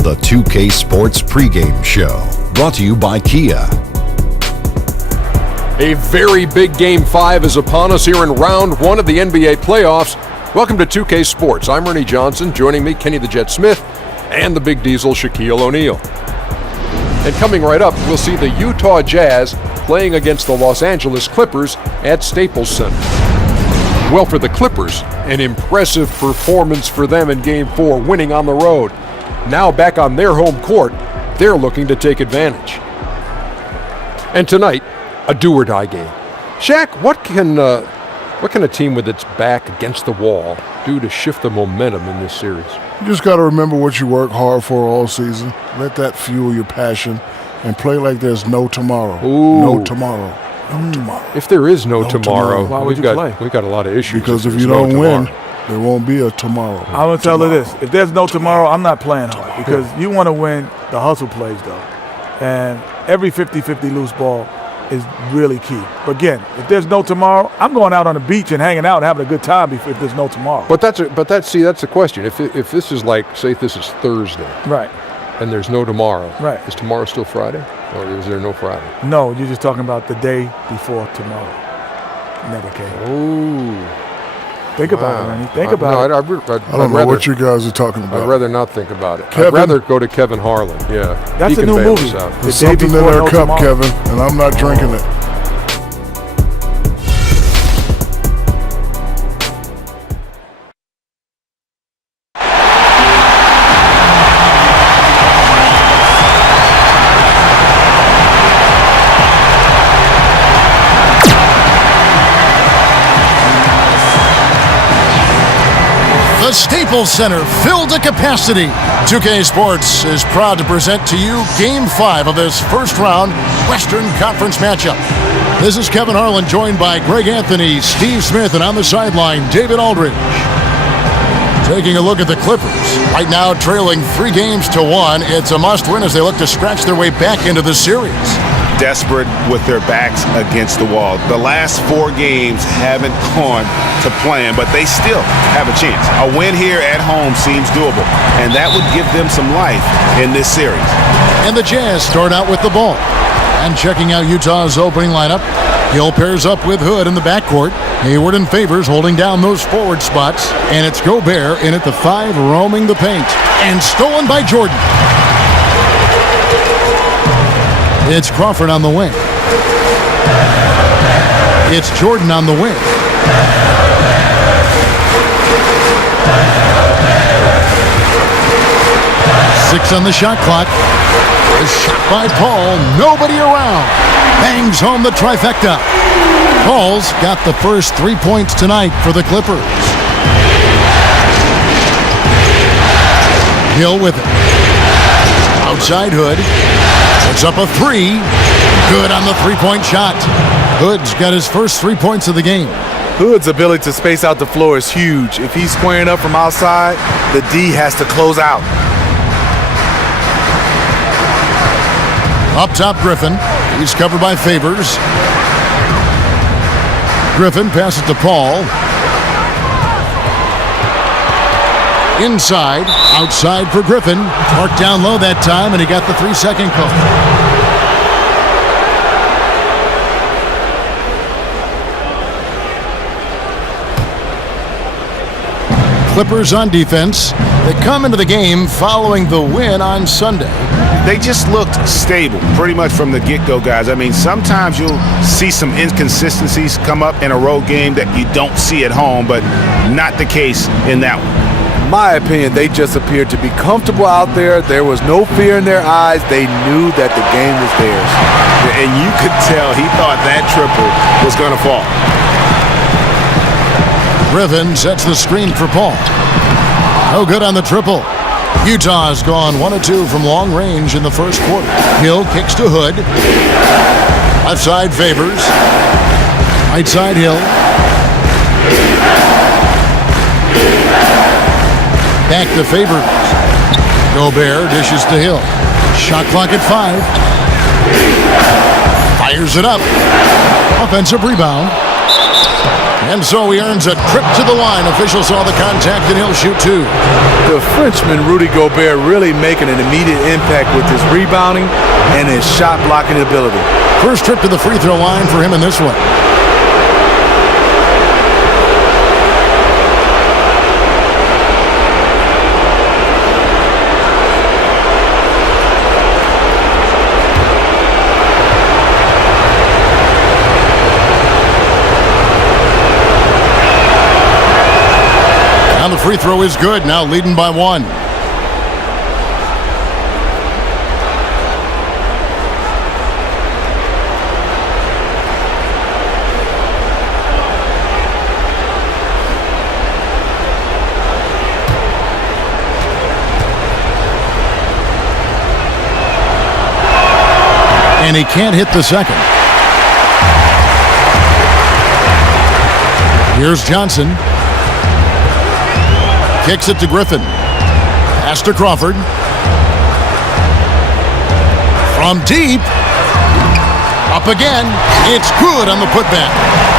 The 2K Sports pregame show, brought to you by Kia. A very big Game 5 is upon us here in round one of the NBA playoffs. Welcome to 2K Sports. I'm Ernie Johnson. Joining me, Kenny the Jet Smith, and the Big Diesel, Shaquille O'Neal. And coming right up, we'll see the Utah Jazz playing against the Los Angeles Clippers at Staples Center. Well, for the Clippers, an impressive performance for them in Game 4, winning on the road. Now back on their home court, they're looking to take advantage. And tonight, a do-or-die game. Shaq, what can a team with its back against the wall do to shift the momentum in this series? You just got to remember what you work hard for all season. Let that fuel your passion and play like there's no tomorrow. Ooh. No tomorrow. No tomorrow. If there is no tomorrow, why would we've got a lot of issues. Because if there's you no don't win, tomorrow. there won't be a tomorrow. I'm going to tell her this. If there's no tomorrow, I'm not playing hard because you want to win the hustle plays, though. And every 50-50 loose ball is really key. But again, if there's no tomorrow, I'm going out on the beach and hanging out and having a good time if there's no tomorrow. But that's the question. If this is like, say this is Thursday. Right. And there's no tomorrow. Right. Is tomorrow still Friday? Or is there no Friday? No, you're just talking about the day before tomorrow. Never came. Ooh. Think about it, Ernie. Think about it. I don't know what you guys are talking about. I'd rather not think about it. Kevin? I'd rather go to Kevin Harlan. Yeah. That's He a can new bail movie. us out. There's The day something in before their no cup, tomorrow. Kevin, and I'm not drinking it. The Staples Center filled to capacity. 2K Sports is proud to present to you Game 5 of this first-round Western Conference matchup. This is Kevin Harlan, joined by Greg Anthony, Steve Smith, and on the sideline, David Aldridge. Taking a look at the Clippers. Right now, trailing 3-1. It's a must-win as they look to scratch their way back into the series. Desperate with their backs against the wall. The last 4 games haven't gone to plan, but they still have a chance. A win here at home seems doable, and that would give them some life in this series. And the Jazz start out with the ball. And checking out Utah's opening lineup, Hill pairs up with Hood in the backcourt. Hayward and Favors holding down those forward spots. And it's Gobert in at the 5, roaming the paint. And stolen by Jordan. It's Crawford on the wing. It's Jordan on the wing. Six on the shot clock. A shot by Paul. Nobody around. Bangs home the trifecta. Paul's got the first 3 points tonight for the Clippers. Hill with it. Outside Hood. Puts up a 3. Good on the three-point shot. Hood's got his first 3 points of the game. Hood's ability to space out the floor is huge. If he's squaring up from outside, the D has to close out. Up top, Griffin. He's covered by Favors. Griffin passes to Paul. Inside, outside for Griffin. Marked down low that time, and he got the 3-second call. Clippers on defense. They come into the game following the win on Sunday. They just looked stable pretty much from the get-go, guys. I mean, sometimes you'll see some inconsistencies come up in a road game that you don't see at home, but not the case in that one. In my opinion, they just appeared to be comfortable out there. There was no fear in their eyes. They knew that the game was theirs. And you could tell he thought that triple was going to fall. Griffin sets the screen for Paul. No good on the triple. Utah's gone 1 of 2 from long range in the first quarter. Hill kicks to Hood. Left side Favors. Right side Hill. Back to Favors. Gobert dishes to Hill. Shot clock at 5. Fires it up. Offensive rebound. And so he earns a trip to the line. Officials saw the contact, and he'll shoot two. The Frenchman, Rudy Gobert, really making an immediate impact with his rebounding and his shot blocking ability. First trip to the free throw line for him in this one. And the free throw is good, now leading by one. And he can't hit the second. Here's Johnson. Kicks it to Griffin. Pass to Crawford. From deep. Up again. It's good on the putback.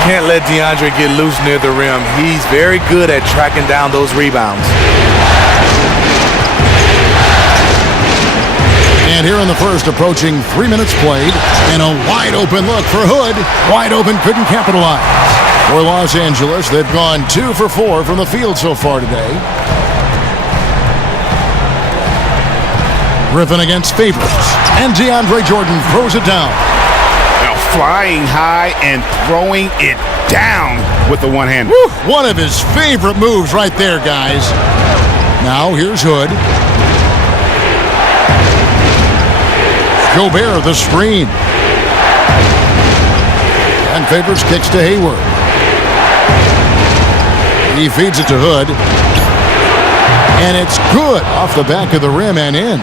Can't let DeAndre get loose near the rim. He's very good at tracking down those rebounds. And here in the first, approaching 3 minutes played, and a wide open look for Hood. Wide open, couldn't capitalize. For Los Angeles, they've gone 2 for 4 from the field so far today. Griffin against Favors, and DeAndre Jordan throws it down. Now flying high and throwing it down with the one-hand. One of his favorite moves right there, guys. Now here's Hood. Gobert the screen. And Favors kicks to Hayward. He feeds it to Hood. And it's good off the back of the rim and in.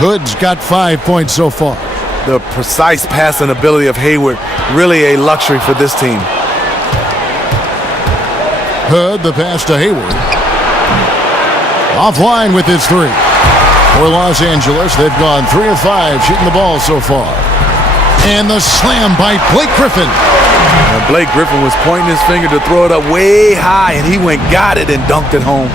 Hood's got 5 points so far. The precise passing ability of Hayward, really a luxury for this team. Hood, the pass to Hayward. Offline with his three. For Los Angeles, they've gone 3 of 5 shooting the ball so far. And the slam by Blake Griffin. And Blake Griffin was pointing his finger to throw it up way high, and he went, got it, and dunked it home.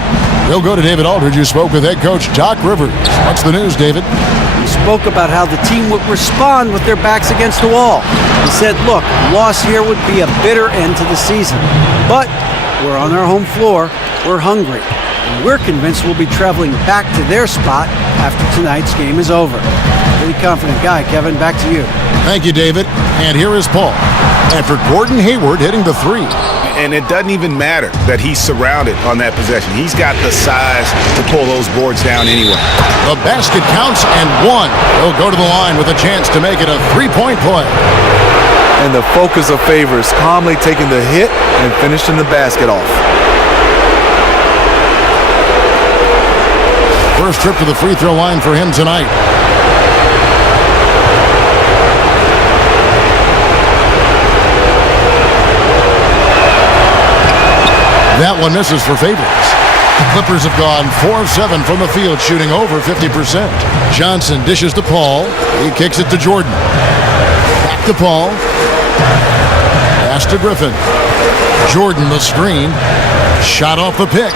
We'll go to David Aldridge, who spoke with head coach Doc Rivers. What's the news, David? He spoke about how the team would respond with their backs against the wall. He said, look, a loss here would be a bitter end to the season. But we're on our home floor. We're hungry. And we're convinced we'll be traveling back to their spot after tonight's game is over. Really confident guy, Kevin. Back to you. Thank you, David. And here is Paul. After Gordon Hayward hitting the three. And it doesn't even matter that he's surrounded on that possession. He's got the size to pull those boards down anyway. The basket counts and one. He'll go to the line with a chance to make it a three-point play. And the focus of Favors, calmly taking the hit and finishing the basket off. First trip to the free throw line for him tonight. That one misses for Favors. The Clippers have gone 4 of 7 from the field, shooting over 50%. Johnson dishes to Paul. He kicks it to Jordan. Back to Paul. Pass to Griffin. Jordan the screen. Shot off the pick.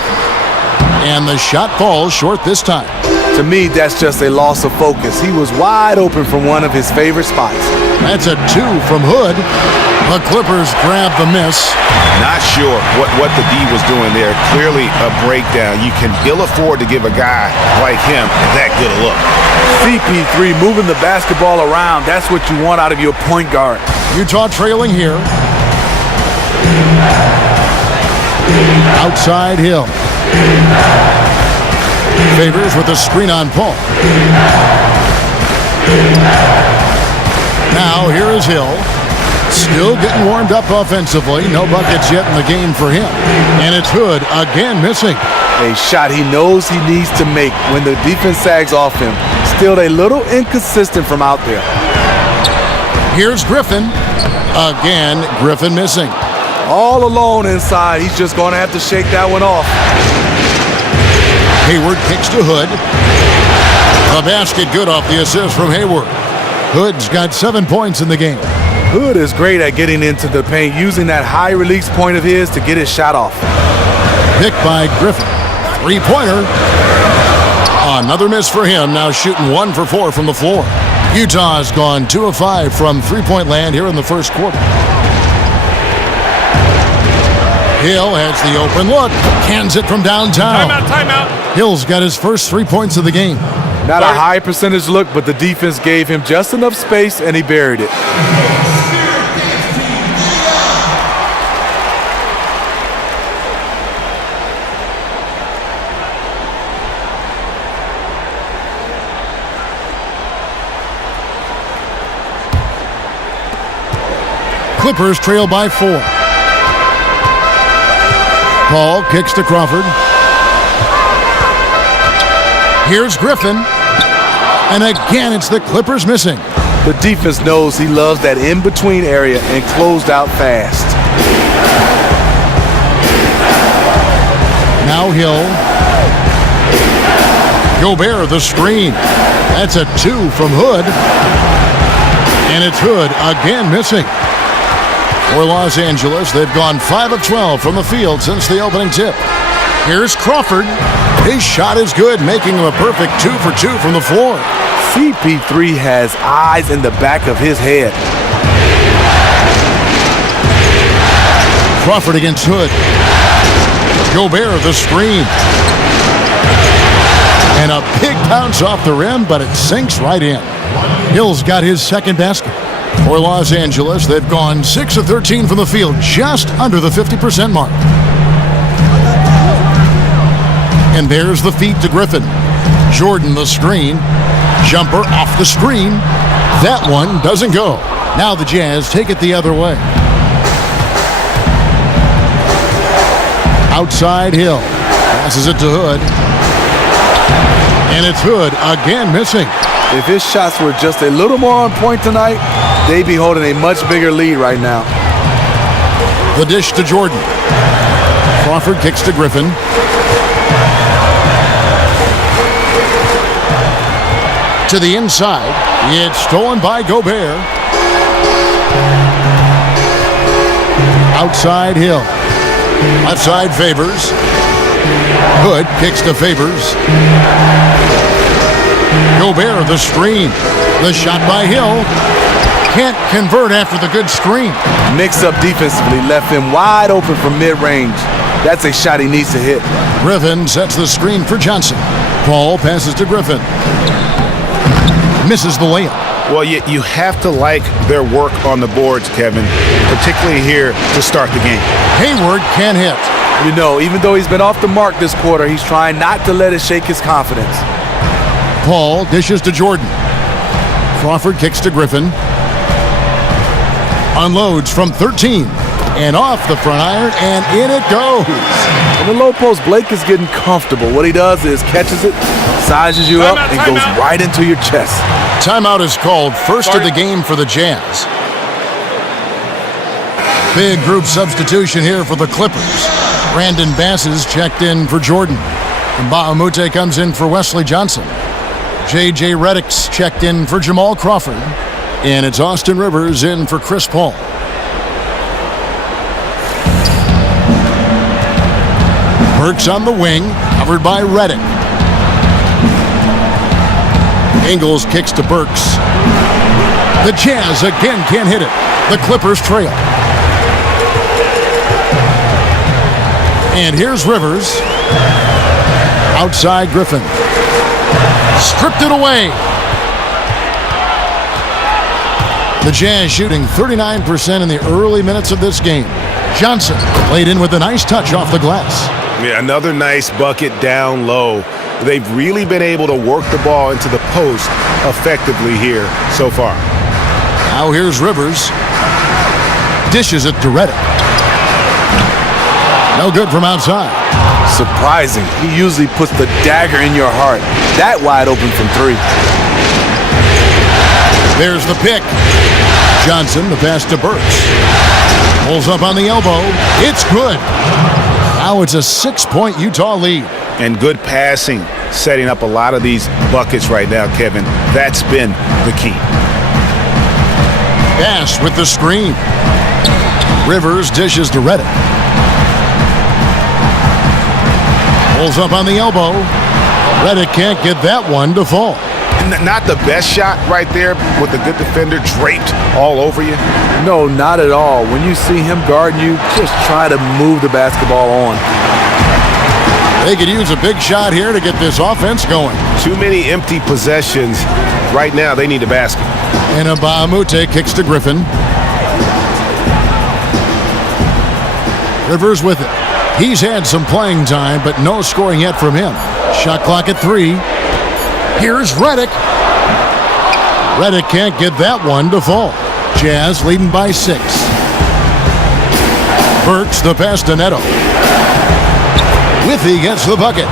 And the shot falls short this time. To me, that's just a loss of focus. He was wide open from one of his favorite spots. That's a 2 from Hood. The Clippers grab the miss. Not sure what the D was doing there. Clearly a breakdown. You can ill afford to give a guy like him that good a look. CP3 moving the basketball around. That's what you want out of your point guard. Utah trailing here. Outside Hill. Favors with the screen on Paul. Now here is Hill. Still getting warmed up offensively. No buckets yet in the game for him. And it's Hood again missing. A shot he knows he needs to make when the defense sags off him. Still a little inconsistent from out there. Here's Griffin. Again, Griffin missing. All alone inside. He's just going to have to shake that one off. Hayward kicks to Hood. The basket good off the assist from Hayward. Hood's got 7 points in the game. Hood is great at getting into the paint, using that high release point of his to get his shot off. Picked by Griffin. Three-pointer. Another miss for him, now shooting 1 for 4 from the floor. Utah's gone 2 of 5 from three-point land here in the first quarter. Hill has the open look, cans it from downtown. Timeout. Hill's got his first 3 points of the game. Not a high percentage look, but the defense gave him just enough space and he buried it. Clippers trail by 4. Paul kicks to Crawford. Here's Griffin. And again, it's the Clippers missing. The defense knows he loves that in-between area and closed out fast. Now Hill. Gobert, the screen. That's a 2 from Hood. And it's Hood again missing. For Los Angeles, they've gone 5 of 12 from the field since the opening tip. Here's Crawford. His shot is good, making him a perfect 2 for 2 from the floor. CP3 has eyes in the back of his head. Crawford against Hood. Gobert, the screen. And a big bounce off the rim, but it sinks right in. Hill's got his second basket. For Los Angeles, they've gone 6 of 13 from the field, just under the 50% mark. And there's the feed to Griffin. Jordan, the screen. Jumper off the screen. That one doesn't go. Now the Jazz take it the other way. Outside Hill. Passes it to Hood. And it's Hood again missing. If his shots were just a little more on point tonight, they'd be holding a much bigger lead right now. The dish to Jordan. Crawford kicks to Griffin. To the inside. It's stolen by Gobert. Outside Hill. Left side Favors. Hood kicks to Favors. Gobert, the screen. The shot by Hill. Can't convert after the good screen. Mix up defensively, left him wide open from mid-range. That's a shot he needs to hit. Griffin sets the screen for Johnson. Paul passes to Griffin. Misses the layup. Well, you have to like their work on the boards, Kevin, particularly here to start the game. Hayward can't hit. You know, even though he's been off the mark this quarter, he's trying not to let it shake his confidence. Paul dishes to Jordan. Crawford kicks to Griffin. Unloads from 13. And off the front iron, and in it goes. In the low post, Blake is getting comfortable. What he does is catches it, sizes you up, and goes right into your chest. Timeout is called, first of the game for the Jazz. Big group substitution here for the Clippers. Brandon Bass is checked in for Jordan. And Bahamute comes in for Wesley Johnson. J.J. Redick's checked in for Jamal Crawford. And it's Austin Rivers in for Chris Paul. Burks on the wing, covered by Redick. Ingles kicks to Burks. The Jazz again can't hit it. The Clippers trail. And here's Rivers. Outside Griffin. Stripped it away. The Jazz shooting 39% in the early minutes of this game. Johnson laid in with a nice touch off the glass. Yeah, another nice bucket down low. They've really been able to work the ball into the post effectively here so far. Now here's Rivers. Dishes it to Redick. No good from outside. Surprising. He usually puts the dagger in your heart. That wide open from 3. There's the pick. Johnson, the pass to Burks. Pulls up on the elbow. It's good. Now it's a 6-point Utah lead. And good passing, setting up a lot of these buckets right now, Kevin. That's been the key. Bass with the screen. Rivers dishes to Reddick. Pulls up on the elbow. Reddick can't get that one to fall. Not the best shot right there with a good defender draped all over you. No, not at all. When you see him guarding you, just try to move the basketball on. They could use a big shot here to get this offense going. Too many empty possessions. Right now, they need a basket. And Mbah-a-Moute kicks to Griffin. Rivers with it. He's had some playing time, but no scoring yet from him. Shot clock at 3. Here's Reddick. Reddick can't get that one to fall. Jazz leading by 6. Burks the pass to Neto. Withey gets the bucket.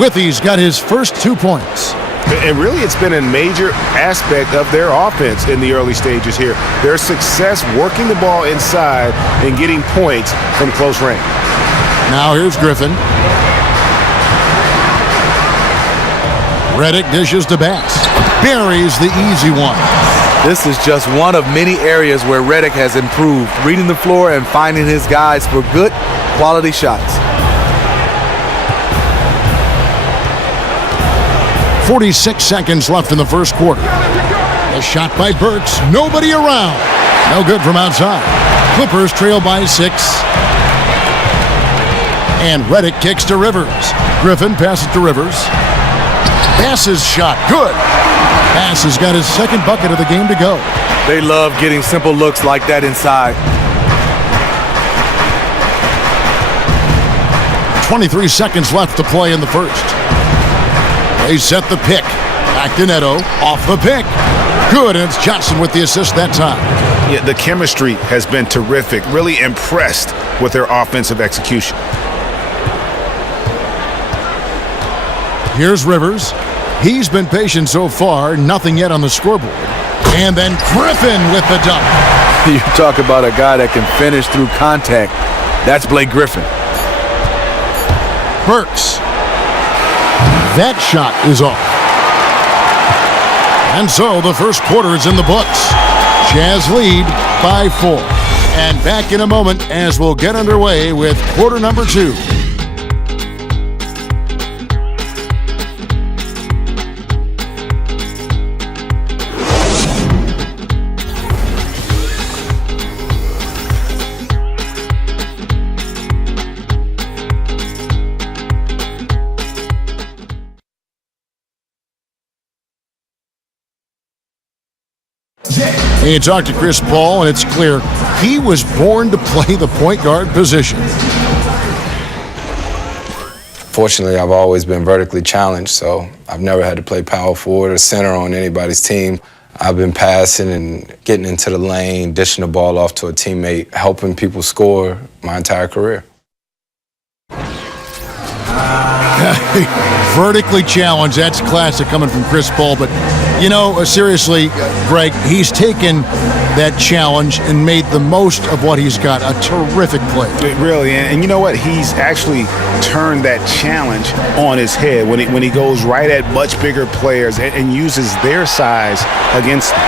Withey's got his first 2 points. And really, it's been a major aspect of their offense in the early stages here. Their success working the ball inside and getting points from close range. Now here's Griffin. Reddick dishes to Bass. Buries the easy one. This is just one of many areas where Reddick has improved, reading the floor and finding his guys for good quality shots. 46 seconds left in the first quarter. A shot by Burks. Nobody around. No good from outside. Clippers trail by 6. And Reddick kicks to Rivers. Griffin passes to Rivers. Bass's shot. Good. Bass has got his second bucket of the game to go. They love getting simple looks like that inside. 23 seconds left to play in the first. They set the pick. Back to Neto. Off the pick. Good, and it's Johnson with the assist that time. Yeah, the chemistry has been terrific. Really impressed with their offensive execution. Here's Rivers. He's been patient so far. Nothing yet on the scoreboard. And then Griffin with the dunk. You talk about a guy that can finish through contact. That's Blake Griffin. Burks. That shot is off. And so the first quarter is in the books. Jazz lead by 4. And back in a moment as we'll get underway with quarter number 2. You talk to Chris Paul, and it's clear he was born to play the point guard position. Fortunately, I've always been vertically challenged, so I've never had to play power forward or center on anybody's team. I've been passing and getting into the lane, dishing the ball off to a teammate, helping people score my entire career. Vertically challenged, that's classic coming from Chris Paul. But, you know, seriously, Greg, he's taken that challenge and made the most of what he's got. A terrific play. Really, and you know what? He's actually turned that challenge on his head when he goes right at much bigger players and uses their size against them.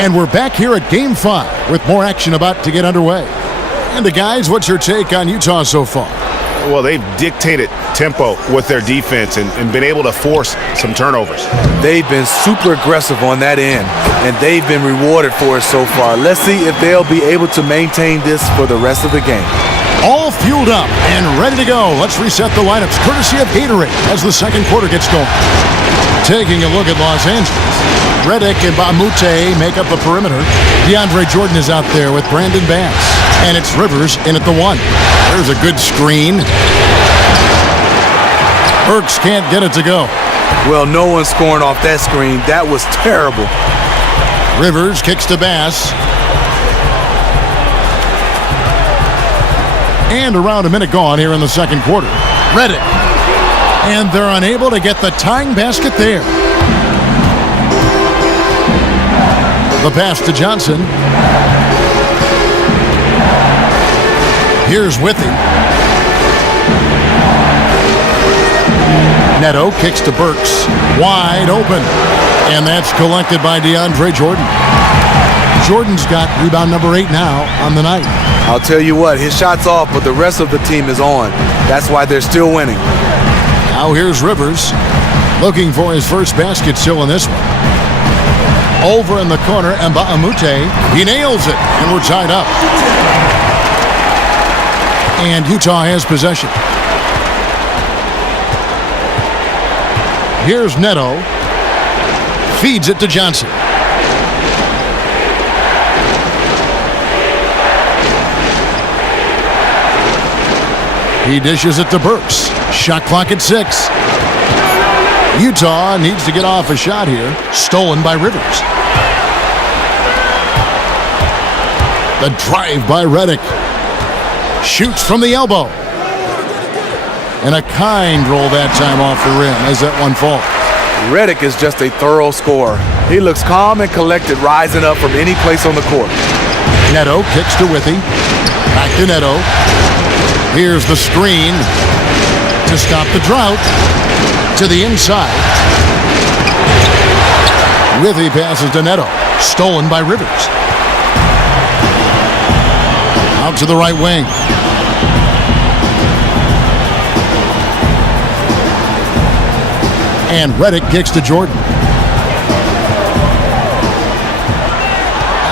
And we're back here at Game 5 with more action about to get underway. And guys, what's your take on Utah so far? Well, they've dictated tempo with their defense and been able to force some turnovers. They've been super aggressive on that end, and they've been rewarded for it so far. Let's see if they'll be able to maintain this for the rest of the game. All fueled up and ready to go. Let's reset the lineups courtesy of Gatorade as the second quarter gets going. Taking a look at Los Angeles. Reddick and Mbah-a-Moute make up the perimeter. DeAndre Jordan is out there with Brandon Bass. And it's Rivers in at the 1. There's a good screen. Burks can't get it to go. Well, no one's scoring off that screen. That was terrible. Rivers kicks to Bass. And around a minute gone here in the second quarter. Reddick. And they're unable to get the tying basket there. The pass to Johnson. Here's Withey. Neto kicks to Burks. Wide open. And that's collected by DeAndre Jordan. Jordan's got rebound number 8 now on the night. I'll tell you what, his shot's off, but the rest of the team is on. That's why they're still winning. Now here's Rivers, looking for his first basket still in this one. Over in the corner, Mbamute. He nails it, and we're tied up. And Utah has possession. Here's Neto. Feeds it to Johnson. He dishes it to Burks. Shot clock at 6. Utah needs to get off a shot here. Stolen by Rivers. The drive by Redick. Shoots from the elbow. And a kind roll that time off the rim as that one falls. Redick is just a thorough scorer. He looks calm and collected, rising up from any place on the court. Neto kicks to Withy. Back to Neto. Here's the screen to stop the drought. To the inside. Withy passes to Neto. Stolen by Rivers. Out to the right wing. And Redick kicks to Jordan.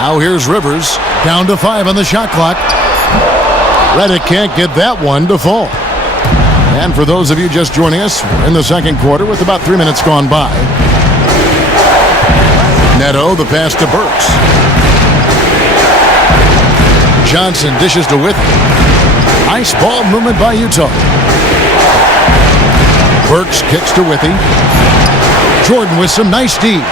Now here's Rivers. Down to 5 on the shot clock. Redick can't get that one to fall. And for those of you just joining us, we're in the second quarter with about 3 minutes gone by. Neto, the pass to Burks. Johnson dishes to Withy. Nice ball movement by Utah. Burks kicks to Withy. Jordan with some nice D.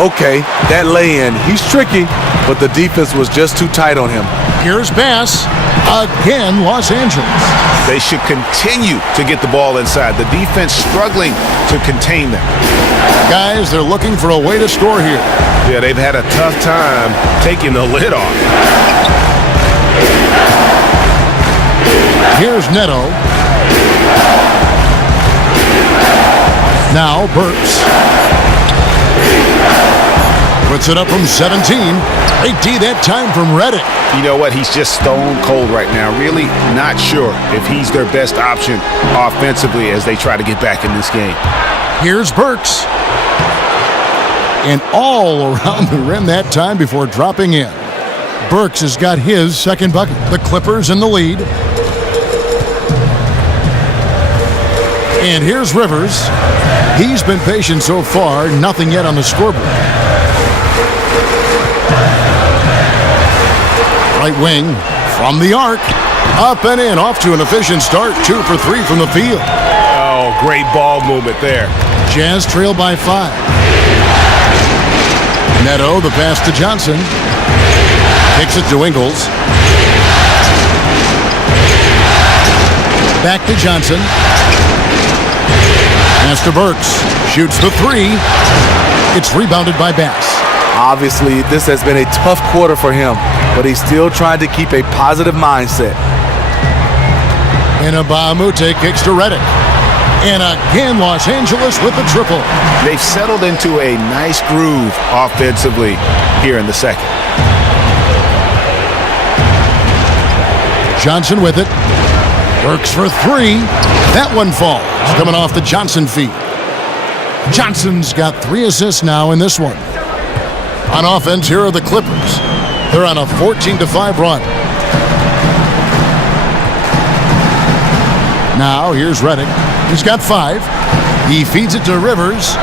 Okay, that lay-in. He's tricky, but the defense was just too tight on him. Here's Bass. Again, Los Angeles. They should continue to get the ball inside. The defense struggling to contain them. Guys, they're looking for a way to score here. Yeah, they've had a tough time taking the lid off. Here's Neto. Now Burks. Puts it up from 17. Great D that time from Redick. You know what? He's just stone cold right now. Really not sure if he's their best option offensively as they try to get back in this game. Here's Burks. And all around the rim that time before dropping in. Burks has got his second bucket. The Clippers in the lead. And here's Rivers. He's been patient so far. Nothing yet on the scoreboard. Right wing from the arc. Up and in. Off to an efficient start. 2 for 3 from the field. Oh, great ball movement there. Jazz trail by 5. Neto, the pass to Johnson. Kicks it to Ingles. Back to Johnson. Pass to Burks. Shoots the 3. It's rebounded by Bass. Obviously, this has been a tough quarter for him, but he's still trying to keep a positive mindset. And Mbamute kicks to Redick. And again, Los Angeles with the triple. They've settled into a nice groove offensively here in the second. Johnson with it. Burks for 3. That one falls. Coming off the Johnson feed. Johnson's got 3 assists now in this one. On offense, here are the Clippers. They're on a 14-5 run. Now, here's Redick. He's got 5. He feeds it to Rivers.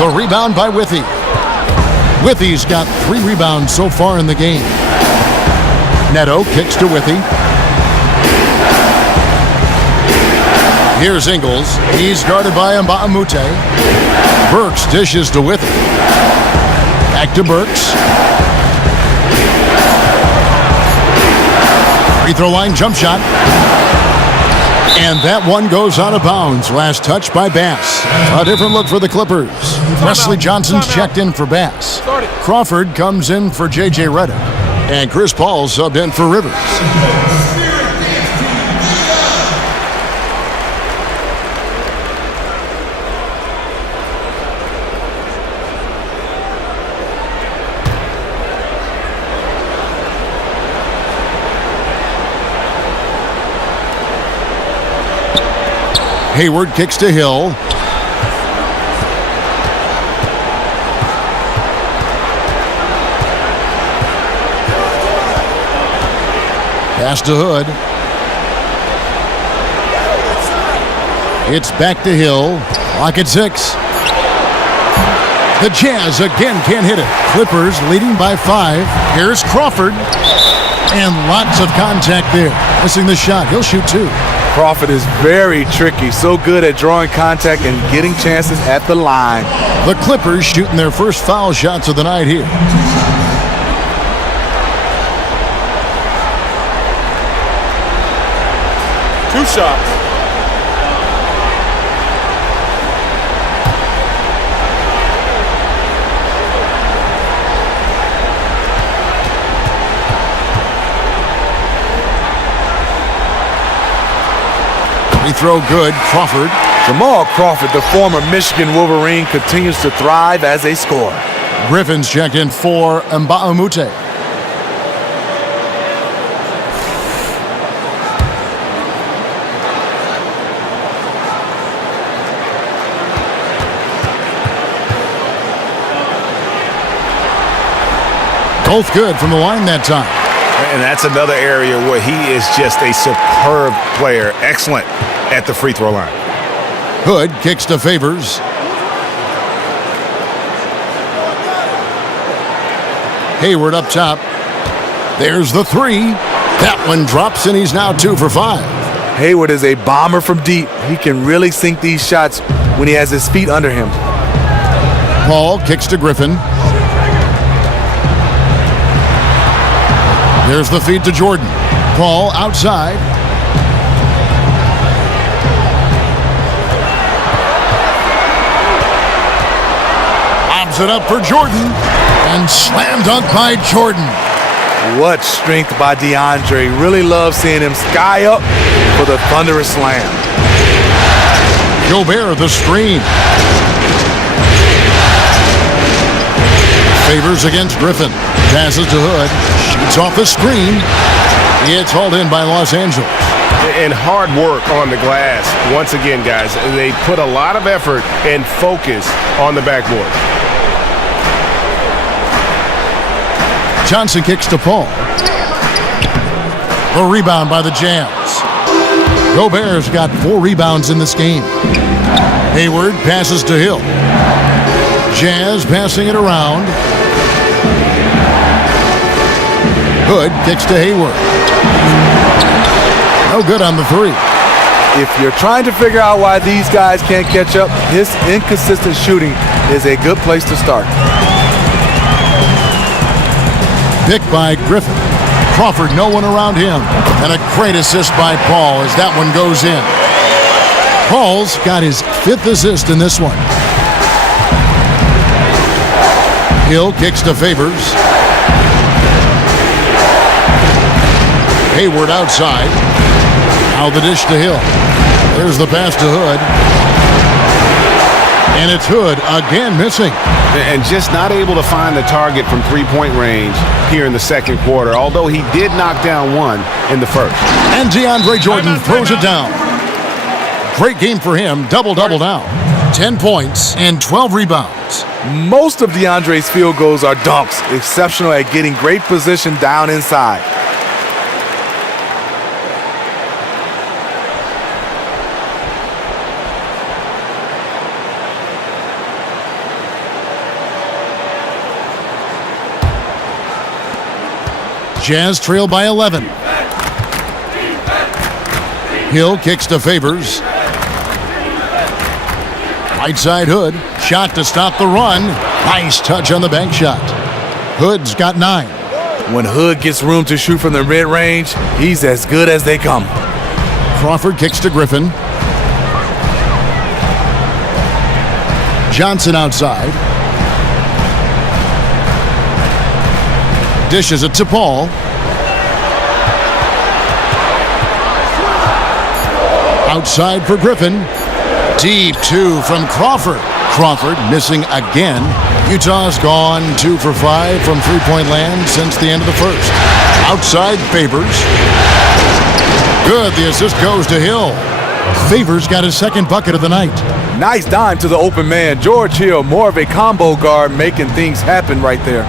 The rebound by Withy. Withy's got 3 rebounds so far in the game. Neto kicks to Withy. Here's Ingles. He's guarded by Mbamute. Burks dishes to Withy. Back to Burks. Free throw line jump shot. And that one goes out of bounds. Last touch by Bass. A different look for the Clippers. Wesley Johnson's checked in for Bass. Crawford comes in for J.J. Redick. And Chris Paul subbed in for Rivers. Hayward kicks to Hill. Pass to Hood. It's back to Hill. Lock at 6. The Jazz again can't hit it. Clippers leading by 5. Here's Crawford. And lots of contact there. Missing the shot. He'll shoot 2. Crawford is very tricky. So good at drawing contact and getting chances at the line. The Clippers shooting their first foul shots of the night here. Two shots. Free throw good. Crawford. Jamal Crawford, the former Michigan Wolverine, continues to thrive as a scorer. Griffin's checked in for Mbamute. Both good from the line that time. And that's another area where he is just a superb player. Excellent at the free throw line. Hood kicks to Favors. Hayward up top. There's the 3. That one drops, and he's now 2 for 5. Hayward is a bomber from deep. He can really sink these shots when he has his feet under him. Paul kicks to Griffin. There's the feed to Jordan. Paul outside. Lobs it up for Jordan. And slam dunk by Jordan. What strength by DeAndre. Really love seeing him sky up for the thunderous slam. Gobert the screen. Favors against Griffin. Passes to Hood. Shoots off the screen. It's hauled in by Los Angeles. And hard work on the glass. Once again, guys, they put a lot of effort and focus on the backboard. Johnson kicks to Paul. The rebound by the Jazz. Gobert's got 4 rebounds in this game. Hayward passes to Hill. Jazz passing it around. Hood kicks to Hayward. No good on the 3. If you're trying to figure out why these guys can't catch up, his inconsistent shooting is a good place to start. Picked by Griffin. Crawford, no one around him. And a great assist by Paul as that one goes in. Paul's got his 5th assist in this one. Hill kicks to Favors. Hayward outside. Now the dish to Hill. There's the pass to Hood. And it's Hood again missing. And just not able to find the target from three-point range here in the second quarter, although he did knock down one in the first. And DeAndre Jordan throws it down. Great game for him. Double-double now. 10 points and 12 rebounds. Most of DeAndre's field goals are dunks. Exceptional at getting great position down inside. Jazz trail by 11. Hill kicks to Favors. Right side Hood. Shot to stop the run. Nice touch on the bank shot. Hood's got 9. When Hood gets room to shoot from the mid-range, he's as good as they come. Crawford kicks to Griffin. Johnson outside. Dishes it to Paul. Outside for Griffin. Deep 2 from Crawford. Crawford missing again. Utah's gone 2 for 5 from three-point land since the end of the first. Outside Favors. Good. The assist goes to Hill. Favors got his second bucket of the night. Nice dime to the open man. George Hill, more of a combo guard, making things happen right there.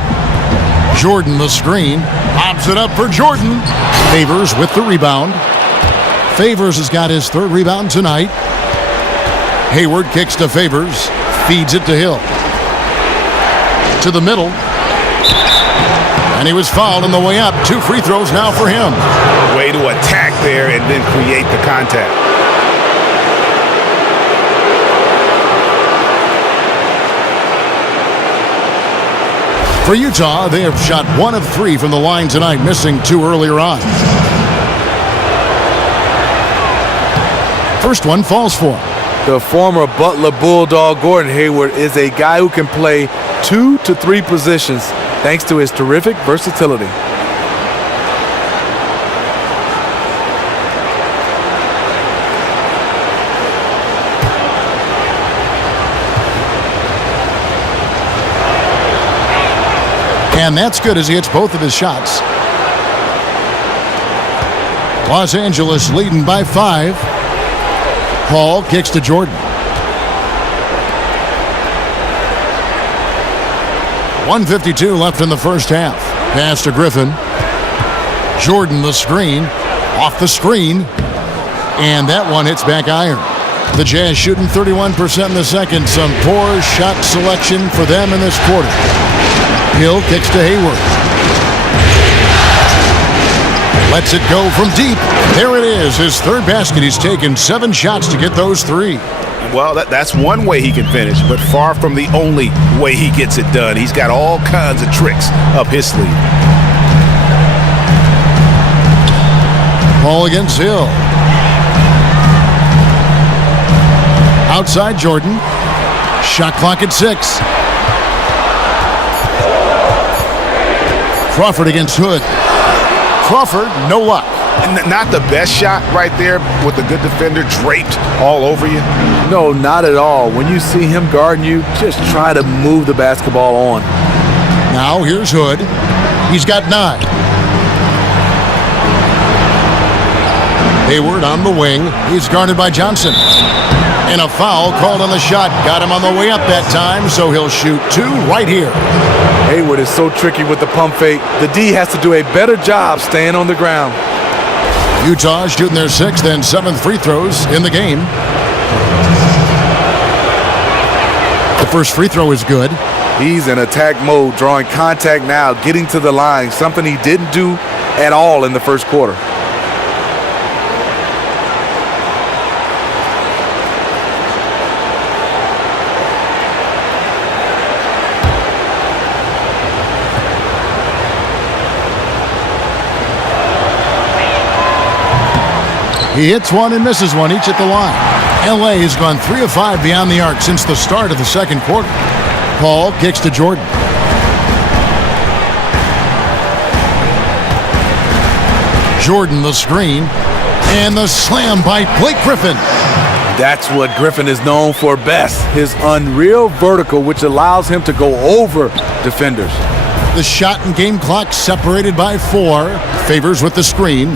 Jordan the screen. Lobs it up for Jordan. Favors with the rebound. Favors has got his third rebound tonight. Hayward kicks to Favors. Feeds it to Hill. To the middle. And he was fouled on the way up. 2 free throws now for him. Way to attack there and then create the contact. For Utah, they have shot 1 of 3 from the line tonight, missing 2 earlier on. First one falls for him. The former Butler Bulldog Gordon Hayward is a guy who can play 2 to 3 positions thanks to his terrific versatility. And that's good as he hits both of his shots. Los Angeles leading by 5. Paul kicks to Jordan. 1:52 left in the first half. Pass to Griffin. Jordan the screen. Off the screen. And that one hits back iron. The Jazz shooting 31% in the second. Some poor shot selection for them in this quarter. Hill kicks to Hayward. Lets it go from deep. There it is, his third basket. He's taken 7 shots to get those 3. Well, that's one way he can finish, but far from the only way he gets it done. He's got all kinds of tricks up his sleeve. Paul against Hill. Outside Jordan. Shot clock at 6. Crawford against Hood. Crawford, no luck. Not the best shot right there with a good defender draped all over you. No, not at all. When you see him guarding you, just try to move the basketball on. Now here's Hood. He's got 9. Hayward on the wing. He's guarded by Johnson. And a foul called on the shot. Got him on the way up that time, so he'll shoot 2 right here. Hayward is so tricky with the pump fake. The D has to do a better job staying on the ground. Utah shooting their 6th and 7th free throws in the game. The first free throw is good. He's in attack mode, drawing contact now, getting to the line, something he didn't do at all in the first quarter. He hits one and misses one, each at the line. LA has gone 3 of 5 beyond the arc since the start of the second quarter. Paul kicks to Jordan. Jordan the screen. And the slam by Blake Griffin. That's what Griffin is known for best, his unreal vertical, which allows him to go over defenders. The shot and game clock separated by 4. Favors with the screen.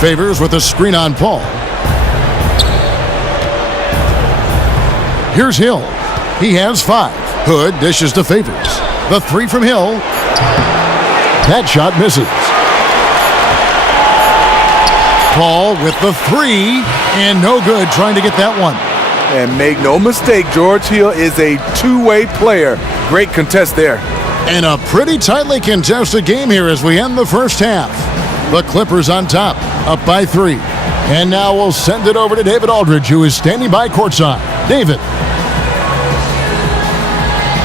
Favors with a screen on Paul. Here's Hill. He has 5. Hood dishes to Favors. The 3 from Hill. That shot misses. Paul with the 3. And no good trying to get that one. And make no mistake, George Hill is a two-way player. Great contest there. And a pretty tightly contested game here as we end the first half. The Clippers on top, up by 3. And now we'll send it over to David Aldridge, who is standing by courtside. David.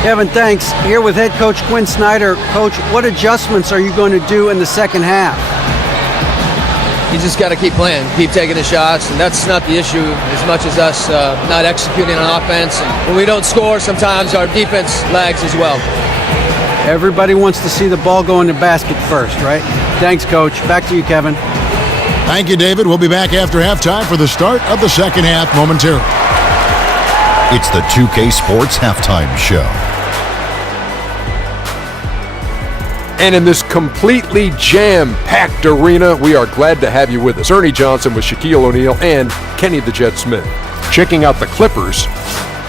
Kevin, thanks. Here with head coach Quinn Snyder. Coach, what adjustments are you going to do in the second half? You just got to keep playing, keep taking the shots, and that's not the issue as much as us not executing on offense. And when we don't score, sometimes our defense lags as well. Everybody wants to see the ball go in the basket first, right? Thanks, Coach. Back to you, Kevin. Thank you, David. We'll be back after halftime for the start of the second half momentarily. It's the 2K Sports Halftime Show. And in this completely jam-packed arena, we are glad to have you with us. Ernie Johnson with Shaquille O'Neal and Kenny the Jet Smith. Checking out the Clippers,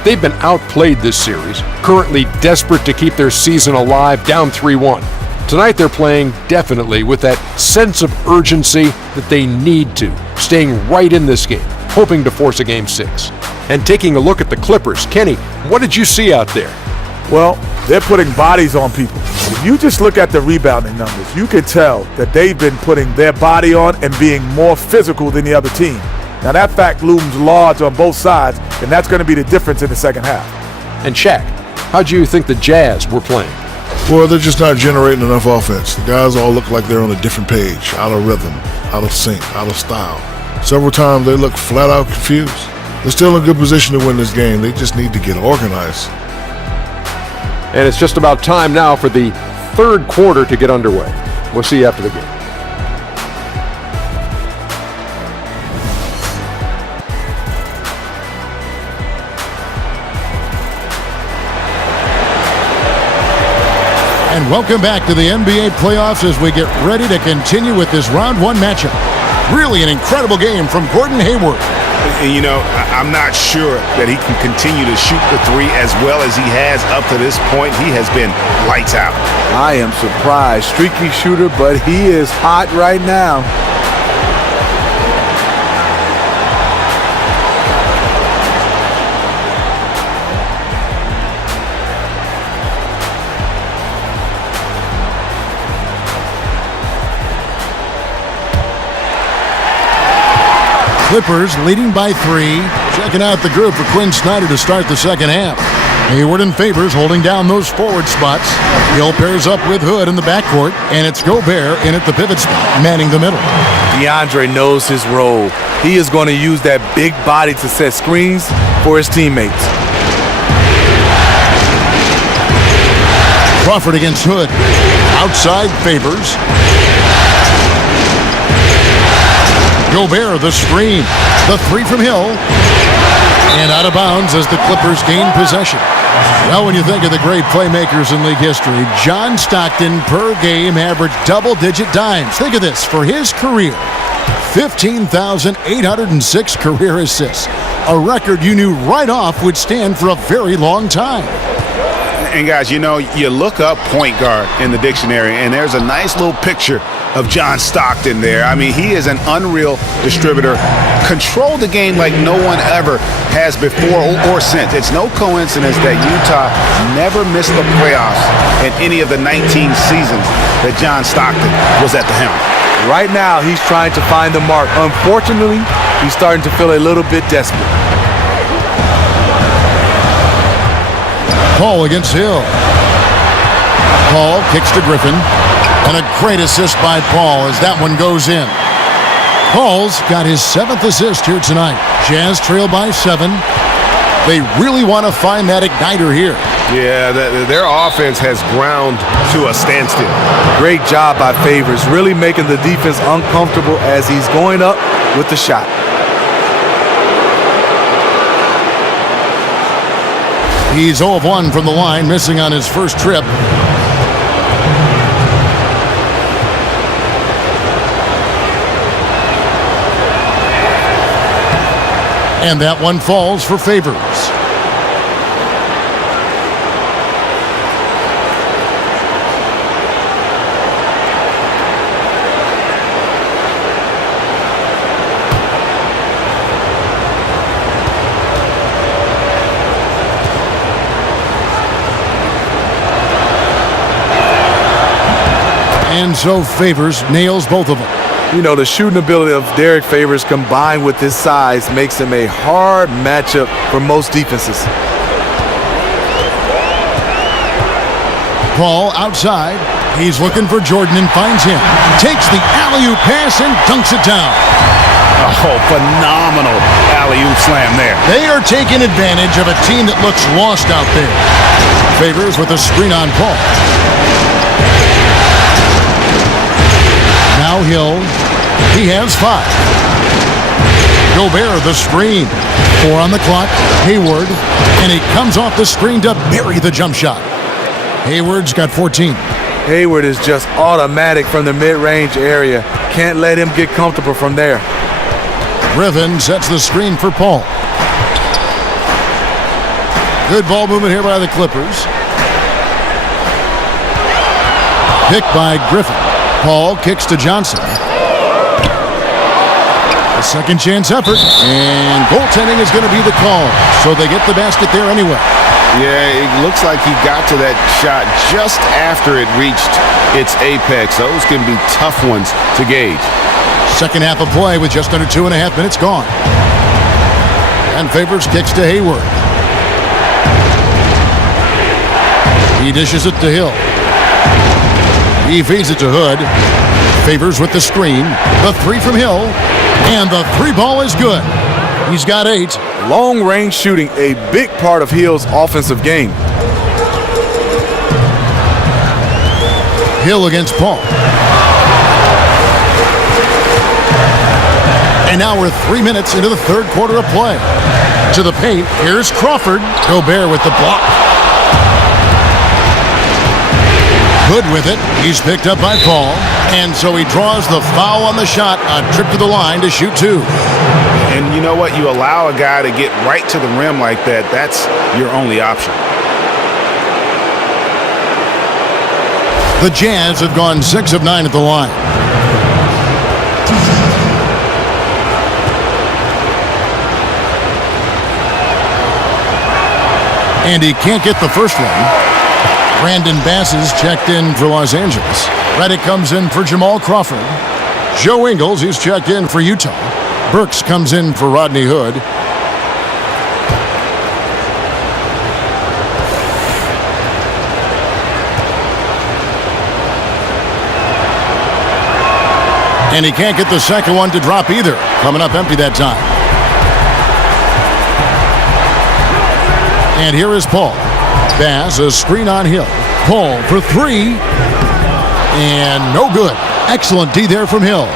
they've been outplayed this series, currently desperate to keep their season alive, down 3-1. Tonight they're playing definitely with that sense of urgency that they need to, staying right in this game, hoping to force a Game 6. And taking a look at the Clippers, Kenny, what did you see out there? Well, they're putting bodies on people. If you just look at the rebounding numbers, you can tell that they've been putting their body on and being more physical than the other team. Now that fact looms large on both sides, and that's going to be the difference in the second half. And Shaq, how do you think the Jazz were playing? Well, they're just not generating enough offense. The guys all look like they're on a different page, out of rhythm, out of sync, out of style. Several times they look flat out confused. They're still in a good position to win this game. They just need to get organized. And it's just about time now for the third quarter to get underway. We'll see you after the game. And welcome back to the NBA playoffs as we get ready to continue with this round one matchup. Really an incredible game from Gordon Hayward. And, you know, I'm not sure that he can continue to shoot the three as well as he has up to this point. He has been lights out. I am surprised. Streaky shooter, but he is hot right now. Clippers leading by 3. Checking out the group for Quinn Snyder to start the second half. Hayward and Favors holding down those forward spots. Hill pairs up with Hood in the backcourt, and it's Gobert in at the pivot spot, manning the middle. DeAndre knows his role. He is going to use that big body to set screens for his teammates. Crawford against Hood. Outside Favors. Gobert the screen. The three from Hill. And out of bounds as the Clippers gain possession. Well, when you think of the great playmakers in league history, John Stockton per game averaged double-digit dimes. Think of this. For his career, 15,806 career assists. A record you knew right off would stand for a very long time. And guys, you know, you look up point guard in the dictionary, and there's a nice little picture of John Stockton there. I mean, he is an unreal distributor. Controlled the game like no one ever has before or since. It's no coincidence that Utah never missed the playoffs in any of the 19 seasons that John Stockton was at the helm. Right now, he's trying to find the mark. Unfortunately, he's starting to feel a little bit desperate. Paul against Hill. Paul kicks to Griffin. And a great assist by Paul as that one goes in. Paul's got his 7th assist here tonight. Jazz trail by 7. They really want to find that igniter here. Yeah, their offense has ground to a standstill. Great job by Favors, really making the defense uncomfortable as he's going up with the shot. He's 0 of 1 from the line, missing on his first trip. And that one falls for Favors. And so Favors nails both of them. You know, the shooting ability of Derek Favors combined with his size makes him a hard matchup for most defenses. Paul outside. He's looking for Jordan and finds him. Takes the alley-oop pass and dunks it down. Oh, phenomenal alley-oop slam there. They are taking advantage of a team that looks lost out there. Favors with a screen on Paul. Now Hill, he has 5. Gobert the screen. 4 on the clock. Hayward, and he comes off the screen to bury the jump shot. Hayward's got 14. Hayward is just automatic from the mid-range area. Can't let him get comfortable from there. Griffin sets the screen for Paul. Good ball movement here by the Clippers. Picked by Griffin. Paul kicks to Johnson. A second chance effort, and goaltending is going to be the call. So they get the basket there anyway. Yeah, it looks like he got to that shot just after it reached its apex. Those can be tough ones to gauge. Second half of play with just under 2.5 minutes gone. And Favors kicks to Hayward. He dishes it to Hill. He feeds it to Hood. Favors with the screen. The three from Hill. And the three ball is good. He's got 8. Long-range shooting, a big part of Hill's offensive game. Hill against Paul. And now we're 3 minutes into the third quarter of play. To the paint, here's Crawford. Gobert with the block. Good with it. He's picked up by Paul. And so he draws the foul on the shot. A trip to the line to shoot 2. And you know what? You allow a guy to get right to the rim like that. That's your only option. The Jazz have gone 6 of 9 at the line. And he can't get the first one. Brandon Bass is checked in for Los Angeles. Redick comes in for Jamal Crawford. Joe Ingles, he's checked in for Utah. Burks comes in for Rodney Hood. And he can't get the second one to drop either. Coming up empty that time. And here is Paul. Bass, a screen on Hill. Paul for 3. And no good. Excellent D there from Hill.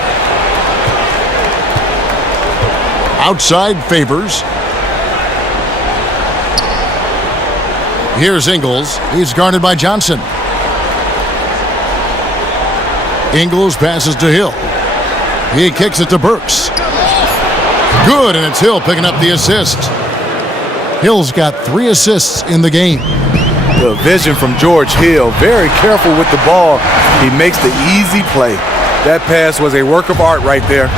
Outside Favors. Here's Ingles. He's guarded by Johnson. Ingles passes to Hill. He kicks it to Burks. Good, and it's Hill picking up the assist. Hill's got 3 assists in the game. The vision from George Hill. Very careful with the ball. He makes the easy play. That pass was a work of art right there.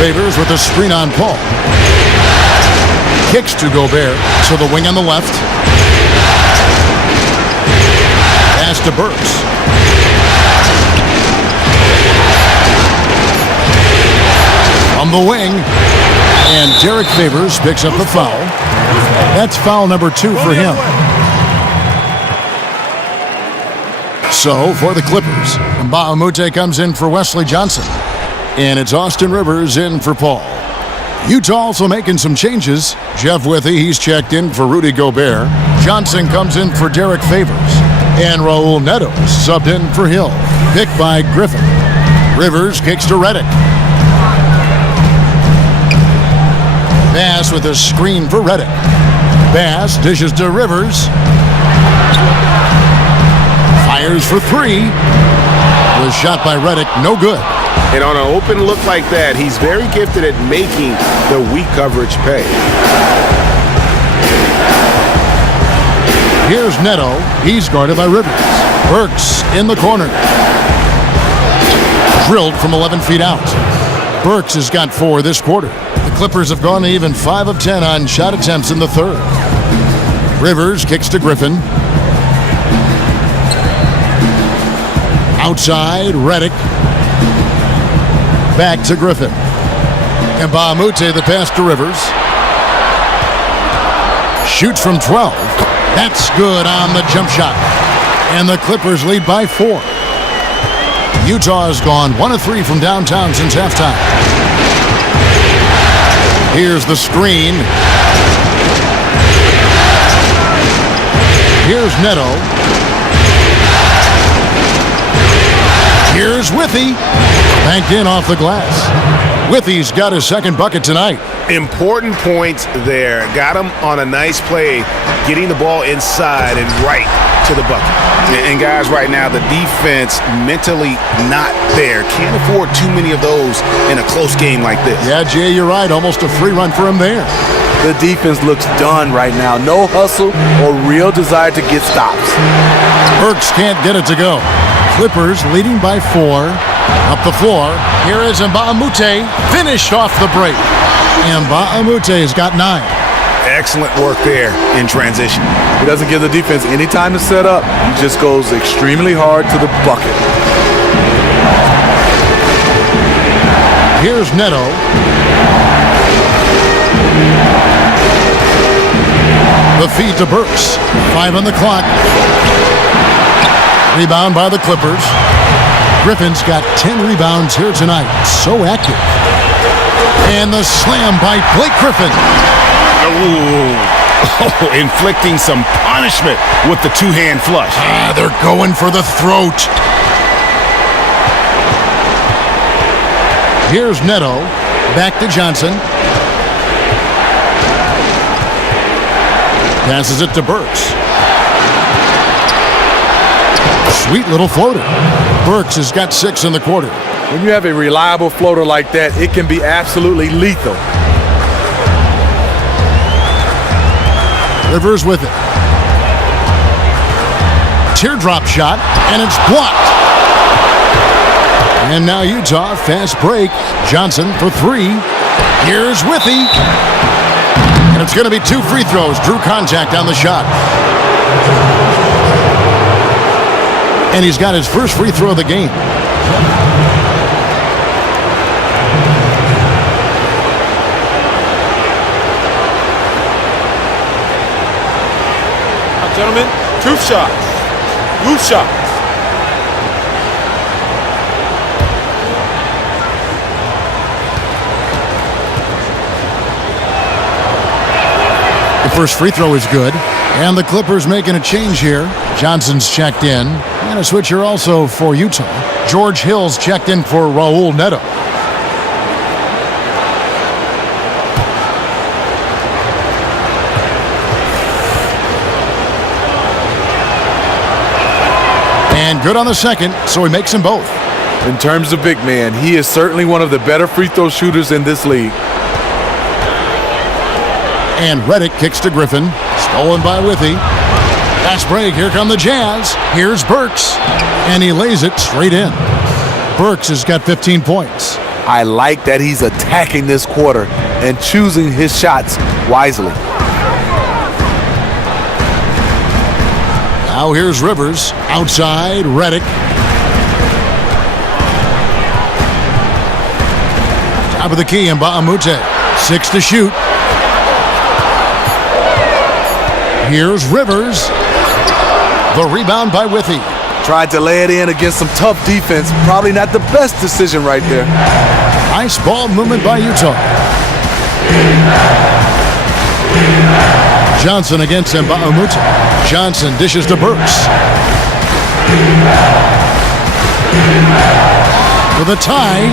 Favors with a screen on Paul. Kicks to Gobert. So the wing on the left. Pass to Burks. From the wing. And Derek Favors picks up the foul. That's foul number 2 for him. So for the Clippers, Mbah a Moute comes in for Wesley Johnson. And it's Austin Rivers in for Paul. Utah also making some changes. Jeff Withey, he's checked in for Rudy Gobert. Johnson comes in for Derek Favors. And Raul Neto subbed in for Hill. Picked by Griffin. Rivers kicks to Redick. Bass with a screen for Redick. Bass dishes to Rivers. Fires for 3. Was shot by Redick, no good. And on an open look like that, he's very gifted at making the weak coverage pay. Here's Neto. He's guarded by Rivers. Burks in the corner. Drilled from 11 feet out. Burks has got 4 this quarter. The Clippers have gone even 5 of 10 on shot attempts in the third. Rivers kicks to Griffin. Outside, Redick. Back to Griffin. And Mbah a Moute, the pass to Rivers. Shoots from 12. That's good on the jump shot. And the Clippers lead by 4. Utah has gone 1 of 3 from downtown since halftime. Here's the screen. Here's Neto. Here's Withey. Banked in off the glass. Withey's got his second bucket tonight. Important points there. Got him on a nice play, getting the ball inside and right to the bucket. And guys, right now, the defense mentally not there. Can't afford too many of those in a close game like this. Yeah, Jay, you're right. Almost a free run for him there. The defense looks done right now. No hustle or real desire to get stops. Burks can't get it to go. Clippers leading by 4. Up the floor. Here is Mbamute. Finished off the break. Mbamute has got 9. Excellent work there in transition. He doesn't give the defense any time to set up. He just goes extremely hard to the bucket. Here's Neto. The feed to Burks. 5 on the clock. Rebound by the Clippers. Griffin's got 10 rebounds here tonight. So active. And the slam by Blake Griffin. Oh, inflicting some punishment with the two-hand flush. They're going for the throat. Here's Neto. Back to Johnson. Passes it to Burks. Sweet little floater. Burks has got 6 in the quarter. When you have a reliable floater like that, it can be absolutely lethal. Rivers with it. Teardrop shot, and it's blocked. And now Utah, fast break. Johnson for 3. Here's Withy. And it's going to be 2 free throws. Drew contact on the shot. And he's got his first free throw of the game. Now, gentlemen, 2 shots. Loose shots. The first free throw is good. And the Clippers making a change here. Johnson's checked in. And a switcher also for Utah. George Hill's checked in for Raul Neto. And good on the second, so he makes them both. In terms of big man, he is certainly one of the better free throw shooters in this league. And Redick kicks to Griffin. Stolen by Withy. Fast break. Here come the Jazz. Here's Burks. And he lays it straight in. Burks has got 15 points. I like that he's attacking this quarter and choosing his shots wisely. Now here's Rivers. Outside, Redick. Top of the key, Mbamute. 6 to shoot. Here's Rivers. The rebound by Withy. Tried to lay it in against some tough defense. Probably not the best decision right there. Nice ball movement by Utah. Johnson against Mbamute. Johnson dishes to Burks. For the tie.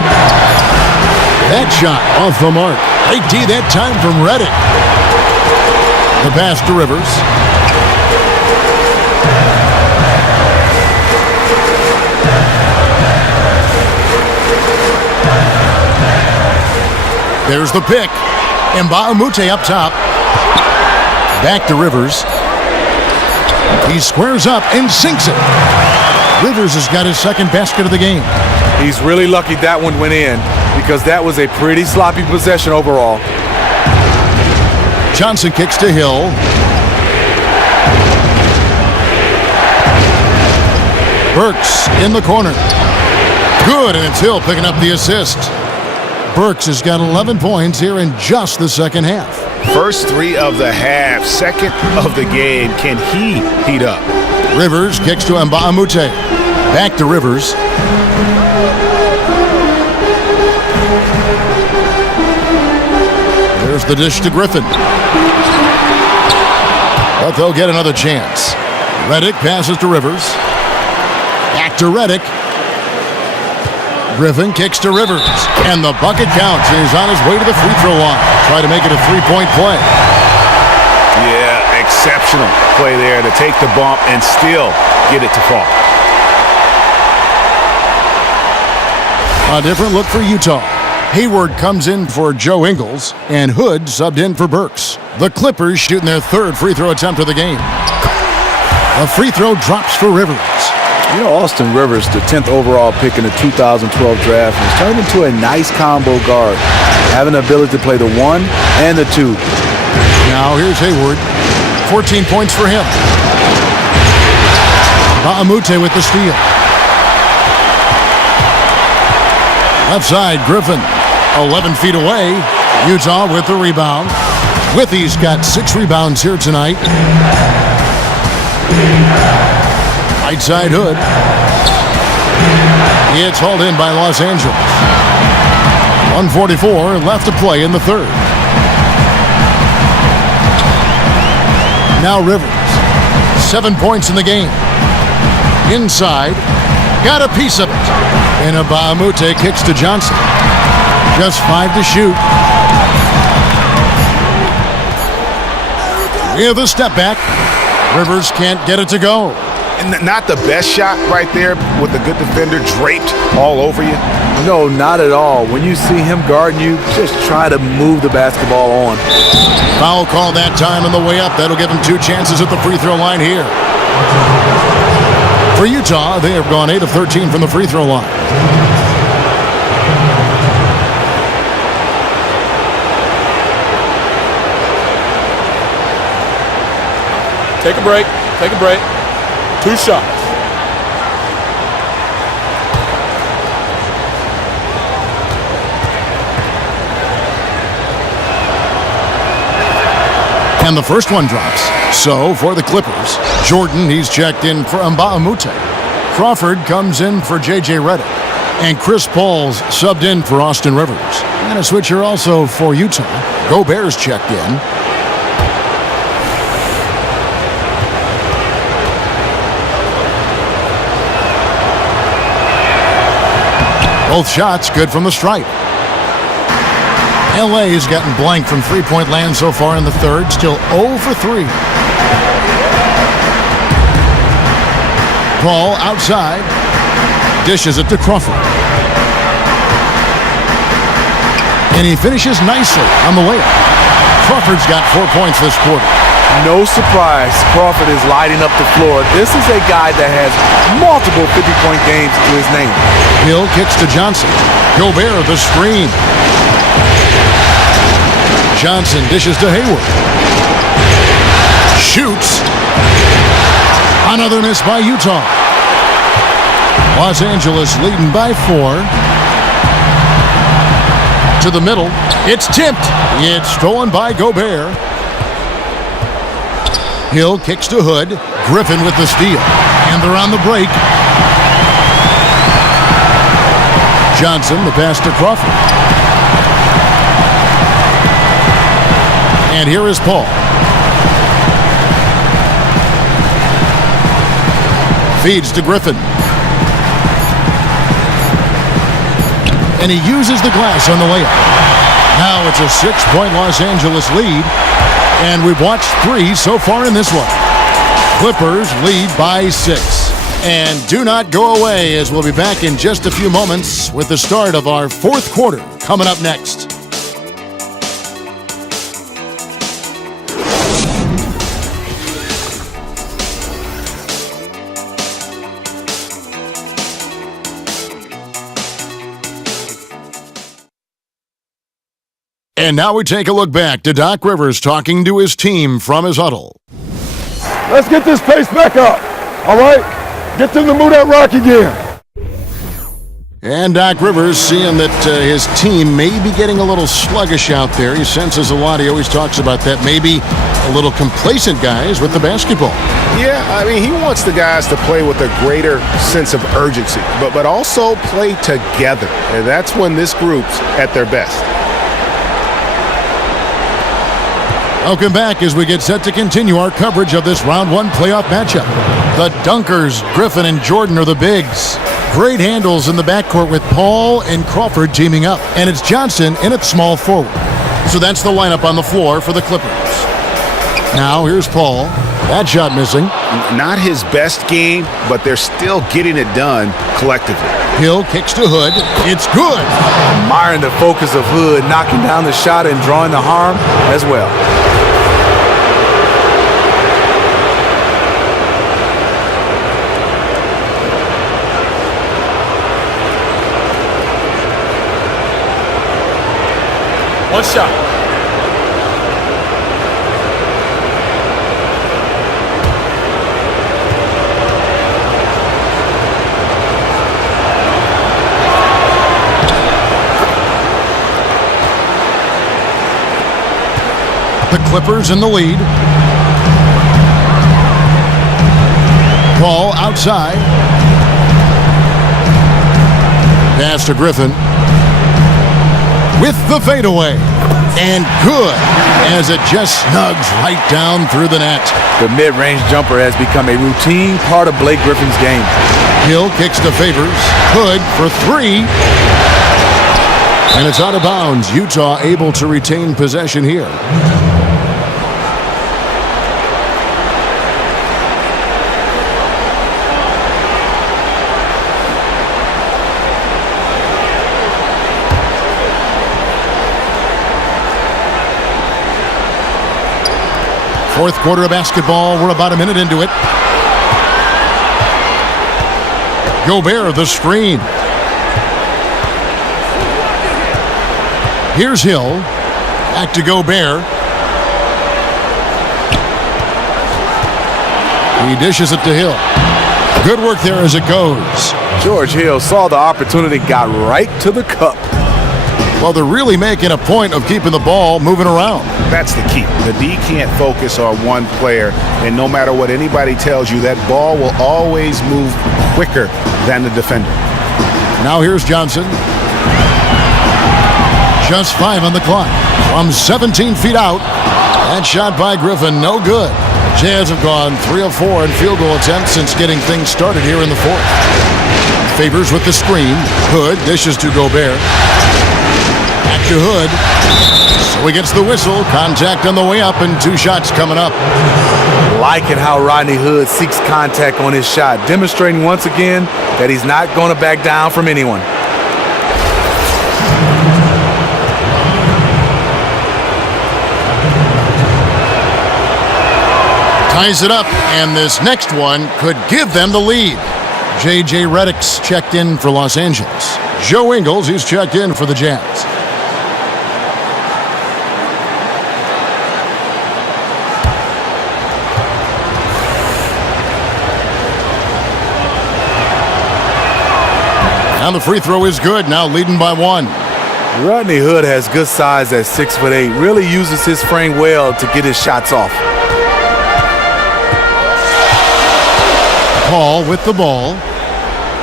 That shot off the mark. Great D that time from Redick. The pass to Rivers. There's the pick. Mbamute up top. Back to Rivers. He squares up and sinks it. Rivers has got his second basket of the game. He's really lucky that one went in because that was a pretty sloppy possession overall. Johnson kicks to Hill. Burks in the corner. Good, and it's Hill picking up the assist. Burks has got 11 points here in just the second half. First 3 of the half, second of the game. Can he heat up? Rivers kicks to Mbamute. Back to Rivers. There's the dish to Griffin. But they'll get another chance. Redick passes to Rivers. Back to Redick. Griffin kicks to Rivers, and the bucket counts, and he's on his way to the free throw line. Try to make it a three-point play. Yeah, exceptional play there to take the bump and still get it to fall. A different look for Utah. Hayward comes in for Joe Ingles, and Hood subbed in for Burks. The Clippers shooting their third free throw attempt of the game. A free throw drops for Rivers. You know, Austin Rivers, the 10th overall pick in the 2012 draft, has turned into a nice combo guard, having the ability to play the 1 and the 2. Now here's Hayward. 14 points for him. Ba'amute with the steal. Left side, Griffin. 11 feet away. Utah with the rebound. Withy's got 6 rebounds here tonight. Right side, Hood. It's hauled in by Los Angeles. 1:44 left to play in the third. Now Rivers. 7 points in the game. Inside. Got a piece of it. And Ba'amute kicks to Johnson. Just 5 to shoot. With a step back. Rivers can't get it to go. And not the best shot right there with a good defender draped all over you. No, not at all. When you see him guarding you, just try to move the basketball on. Foul call that time on the way up. That'll give him 2 chances at the free throw line here. For Utah, they have gone 8 of 13 from the free throw line. Take a break. Take a break. 2 shots. And the first one drops. So, for the Clippers, Jordan, he's checked in for Ba'amute. Crawford comes in for J.J. Redick. And Chris Paul's subbed in for Austin Rivers. And a switcher also for Utah. Gobert's checked in. Both shots good from the stripe. LA's gotten blank from three-point land so far in the third. Still 0 for 3. Paul outside. Dishes it to Crawford. And he finishes nicely on the layup. Crawford's got 4 points this quarter. No surprise, Crawford is lighting up the floor. This is a guy that has multiple 50-point games to his name. Hill kicks to Johnson. Gobert the screen. Johnson dishes to Hayward. Shoots. Another miss by Utah. Los Angeles leading by 4. To the middle. It's tipped. It's stolen by Gobert. Hill kicks to Hood. Griffin with the steal. And they're on the break. Johnson, the pass to Crawford. And here is Paul. Feeds to Griffin. And he uses the glass on the layup. Now it's a 6-point Los Angeles lead. And we've watched 3 so far in this one. Clippers lead by 6. And do not go away, as we'll be back in just a few moments with the start of our 4th quarter coming up next. And now we take a look back to Doc Rivers talking to his team from his huddle. Let's get this pace back up, all right? Get them to move that rock again. And Doc Rivers seeing that his team may be getting a little sluggish out there. He senses a lot. He always talks about that. Maybe a little complacent guys with the basketball. Yeah, I mean, he wants the guys to play with a greater sense of urgency, but also play together. And that's when this group's at their best. Welcome back as we get set to continue our coverage of this round 1 playoff matchup. The Dunkers, Griffin and Jordan, are the bigs. Great handles in the backcourt with Paul and Crawford teaming up. And it's Johnson in at small forward. So that's the lineup on the floor for the Clippers. Now here's Paul. That shot missing. Not his best game, but they're still getting it done collectively. Hill kicks to Hood. It's good. Admiring the focus of Hood, knocking down the shot and drawing the harm as well. One shot. The Clippers in the lead. Paul outside. Pass to Griffin. With the fadeaway. And good, as it just snugs right down through the net. The mid-range jumper has become a routine part of Blake Griffin's game. Hill kicks to Favors. Hood for three. And it's out of bounds. Utah able to retain possession here. Fourth quarter of basketball. We're about a minute into it. Gobert, the screen. Here's Hill. Back to Gobert. He dishes it to Hill. Good work there as it goes. George Hill saw the opportunity, got right to the cup. Well, they're really making a point of keeping the ball moving around. That's the key. The D can't focus on one player, and no matter what anybody tells you, that ball will always move quicker than the defender. Now here's Johnson. Just 5 on the clock. From 17 feet out. That shot by Griffin, no good. Jazz have gone 3 of 4 in field goal attempts since getting things started here in the fourth. Favors with the screen. Hood dishes to Gobert. Back to Hood. So he gets the whistle. Contact on the way up and 2 shots coming up. Liking how Rodney Hood seeks contact on his shot, demonstrating once again that he's not going to back down from anyone. Ties it up, and this next one could give them the lead. J.J. Redick's checked in for Los Angeles. Joe Ingles, he's checked in for the Jazz. And the free throw is good, now leading by 1. Rodney Hood has good size at 6'8", really uses his frame well to get his shots off. Paul with the ball.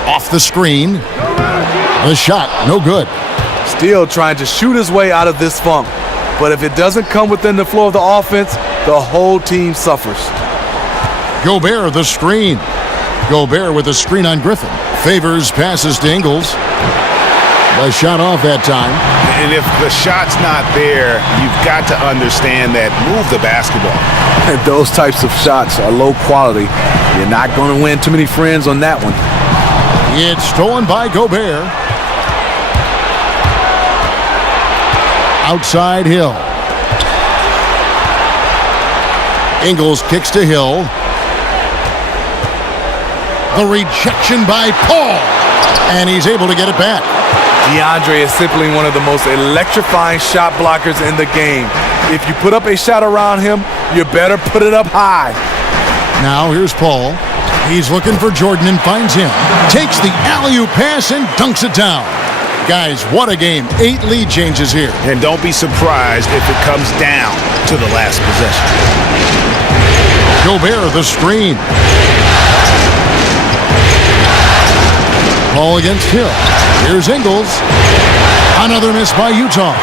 Off the screen. The shot, no good. Still trying to shoot his way out of this funk. But if it doesn't come within the flow of the offense, the whole team suffers. Gobert, the screen. Gobert with a screen on Griffin. Favors passes to Ingles. The shot off that time. And if the shot's not there, you've got to understand that. Move the basketball. And those types of shots are low quality. You're not going to win too many friends on that one. It's stolen by Gobert. Outside Hill. Ingles kicks to Hill. The rejection by Paul. And he's able to get it back. DeAndre is simply one of the most electrifying shot blockers in the game. If you put up a shot around him, you better put it up high. Now here's Paul. He's looking for Jordan and finds him. Takes the alley-oop pass and dunks it down. Guys, what a game. 8 lead changes here. And don't be surprised if it comes down to the last possession. Gobert, the screen. Paul against Hill. Here's Ingles. Another miss by Utah.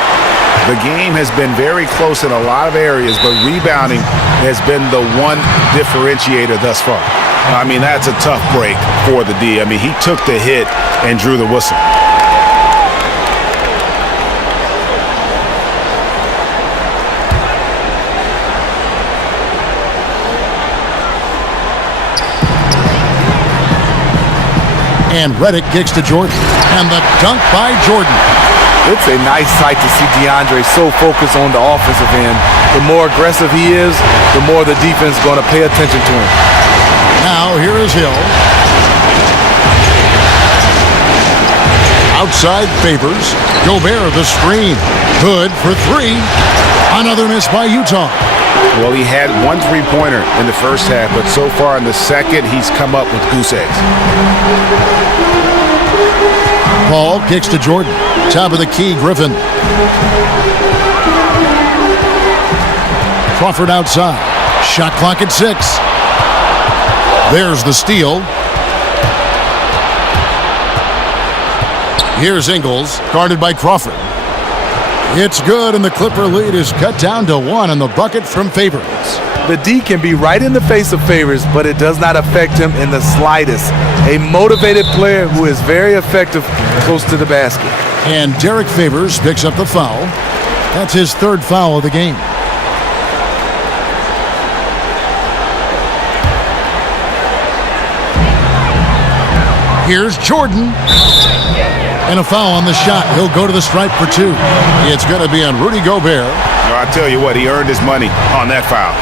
The game has been very close in a lot of areas, but rebounding has been the one differentiator thus far. I mean, that's a tough break for the D. I mean, he took the hit and drew the whistle. And Reddick kicks to Jordan. And the dunk by Jordan. It's a nice sight to see DeAndre so focused on the offensive end. The more aggressive he is, the more the defense is going to pay attention to him. Now here is Hill. Outside Favors. Gobert the screen. Hood for three. Another miss by Utah. Well, he had one three-pointer in the first half, but so far in the second, he's come up with goose eggs. Paul kicks to Jordan. Top of the key, Griffin. Crawford outside. Shot clock at 6. There's the steal. Here's Ingles, guarded by Crawford. It's good, and the Clipper lead is cut down to 1 on the bucket from Favors. The D can be right in the face of Favors, but it does not affect him in the slightest. A motivated player who is very effective close to the basket. And Derek Favors picks up the foul. That's his third foul of the game. Here's Jordan. And a foul on the shot. He'll go to the stripe for 2. It's going to be on Rudy Gobert. I tell you what, he earned his money on that foul.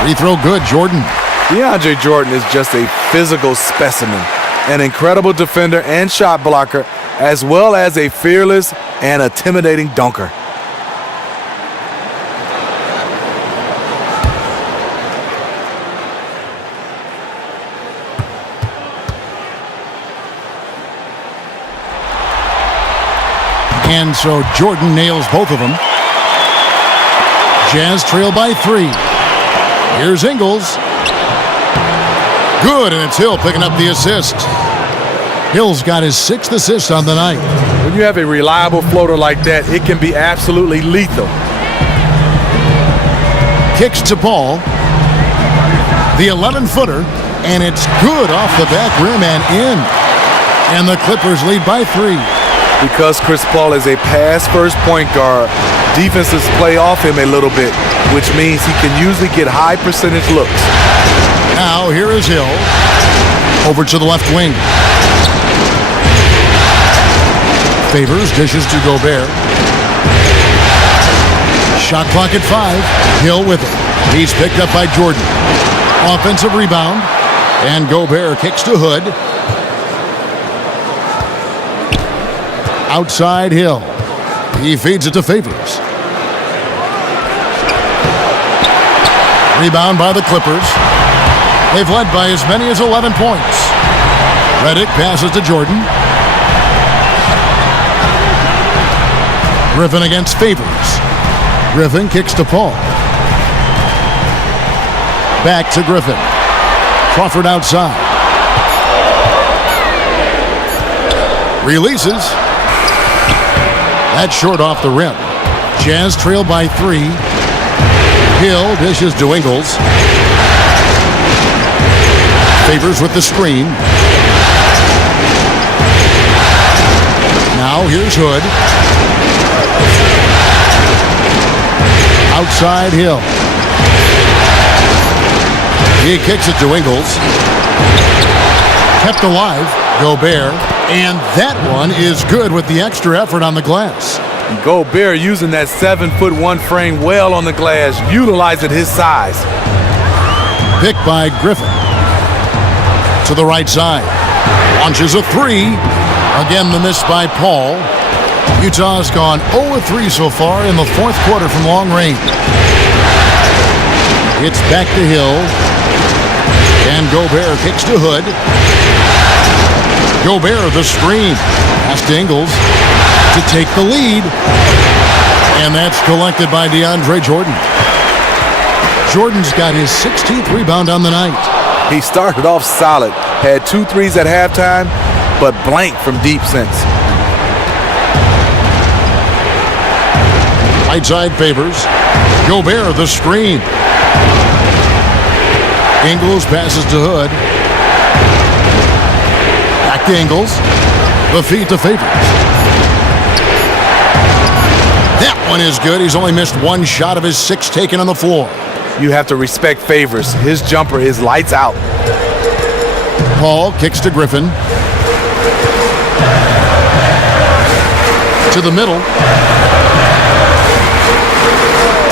Free throw good, Jordan. DeAndre Jordan is just a physical specimen, an incredible defender and shot blocker, as well as a fearless and intimidating dunker. And so Jordan nails both of them. Jazz trail by 3. Here's Ingles. Good, and it's Hill picking up the assist. Hill's got his 6th assist on the night. When you have a reliable floater like that, it can be absolutely lethal. Kicks to Paul. The 11-footer, and it's good off the back rim and in. And the Clippers lead by 3. Because Chris Paul is a pass-first point guard, defenses play off him a little bit, which means he can usually get high percentage looks. Now here is Hill. Over to the left wing. Favors dishes to Gobert. Shot clock at 5. Hill with it. He's picked up by Jordan. Offensive rebound. And Gobert kicks to Hood. Outside Hill. He feeds it to Favors. Rebound by the Clippers. They've led by as many as 11 points. Reddick passes to Jordan. Griffin against Favors. Griffin kicks to Paul. Back to Griffin. Crawford outside. Releases. That's short off the rim. Jazz trail by 3. Hill dishes to Ingles. Favors with the screen. Now here's Hood. Outside Hill. He kicks it to Ingles. Kept alive. Gobert. And that one is good with the extra effort on the glass. Gobert using that 7'1" frame well on the glass, utilizing his size. Picked by Griffin. To the right side. Launches a 3. Again, the miss by Paul. Utah's gone 0-3 so far in the 4th quarter from long range. It's back to Hill. And Gobert kicks to Hood. Gobert the screen. Pass to Ingles to take the lead. And that's collected by DeAndre Jordan. Jordan's got his 16th rebound on the night. He started off solid, had 2 threes at halftime, but blank from deep since. Right side Favors. Gobert, the screen. Ingles passes to Hood. Back to Ingles. The feed to Favors. That one is good. He's only missed 1 shot of his 6 taken on the floor. You have to respect Favors. His jumper is lights out. Paul kicks to Griffin. To the middle.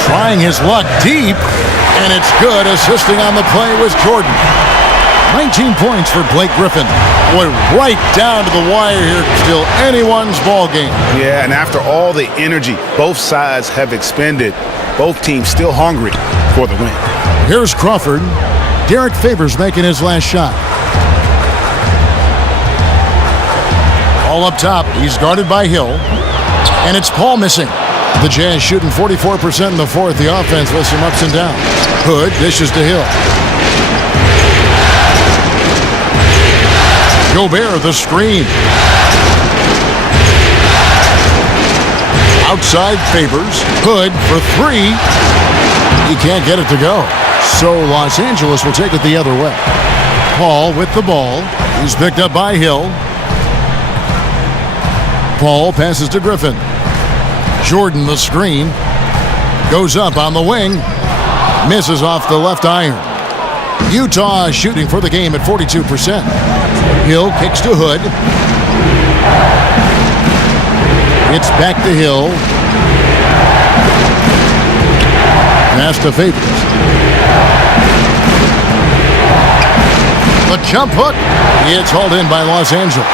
Trying his luck deep, and it's good. Assisting on the play was Jordan. 19 points for Blake Griffin. Boy, right down to the wire here. Still anyone's ball game. Yeah, and after all the energy both sides have expended, both teams still hungry for the win. Here's Crawford. Derek Favors making his last shot. All up top. He's guarded by Hill. And it's Paul missing. The Jazz shooting 44% in the fourth. The offense with some ups and downs. Hood dishes to Hill. Gobert, the screen. Outside Favors. Hood for 3. He can't get it to go. So Los Angeles will take it the other way. Paul with the ball. He's picked up by Hill. Paul passes to Griffin. Jordan, the screen. Goes up on the wing. Misses off the left iron. Utah shooting for the game at 42%. Hill kicks to Hood. It's back to Hill. Pass to Favors. The jump hook. It's hauled in by Los Angeles.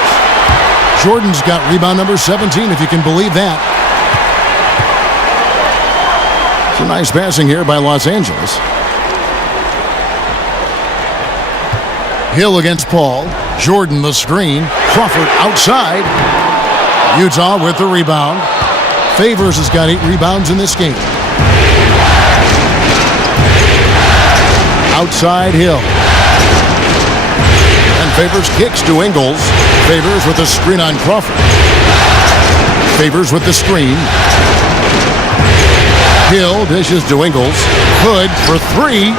Jordan's got rebound number 17, if you can believe that. Some nice passing here by Los Angeles. Hill against Paul. Jordan the screen. Crawford outside. Utah with the rebound. Favors has got 8 rebounds in this game. Outside Hill. And Favors kicks to Ingles. Favors with the screen on Crawford. Favors with the screen. Hill dishes to Ingles. Hood for 3.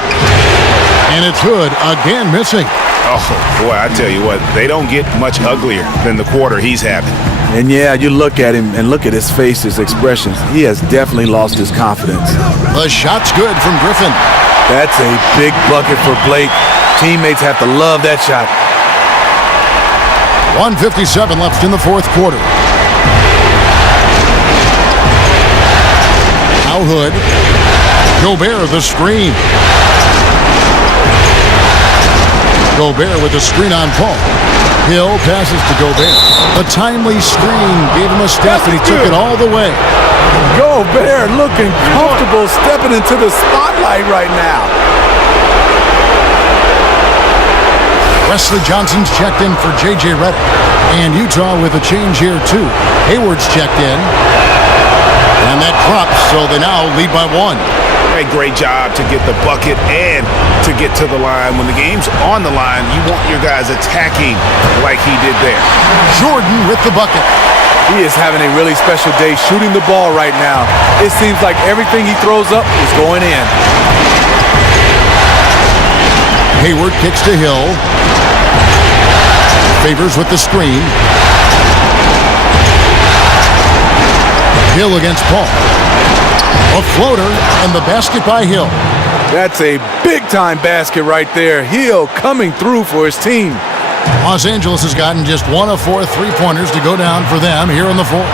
And it's Hood again missing. Oh, boy, I tell you what, they don't get much uglier than the quarter he's having. And yeah, you look at him and look at his face, his expressions. He has definitely lost his confidence. The shot's good from Griffin. That's a big bucket for Blake. Teammates have to love that shot. 1:57 left in the fourth quarter. Now Hood. Gobert the screen. Gobert with the screen on Paul. Hill passes to Gobert. A timely screen gave him a step, and he took it all the way. Gobert looking comfortable stepping into the spotlight right now. Wesley Johnson's checked in for J.J. Redick. And Utah with a change here, too. Hayward's checked in. And that drops, so they now lead by 1. Great job to get the bucket and to get to the line. When the game's on the line, you want your guys attacking like he did there. Jordan with the bucket. He is having a really special day shooting the ball right now. It seems like everything he throws up is going in. Hayward kicks to Hill. Favors with the screen. Hill against Paul. A floater and the basket by Hill. That's a big-time basket right there. Hill coming through for his team. Los Angeles has gotten just 1 of 4 three-pointers to go down for them here in the fourth.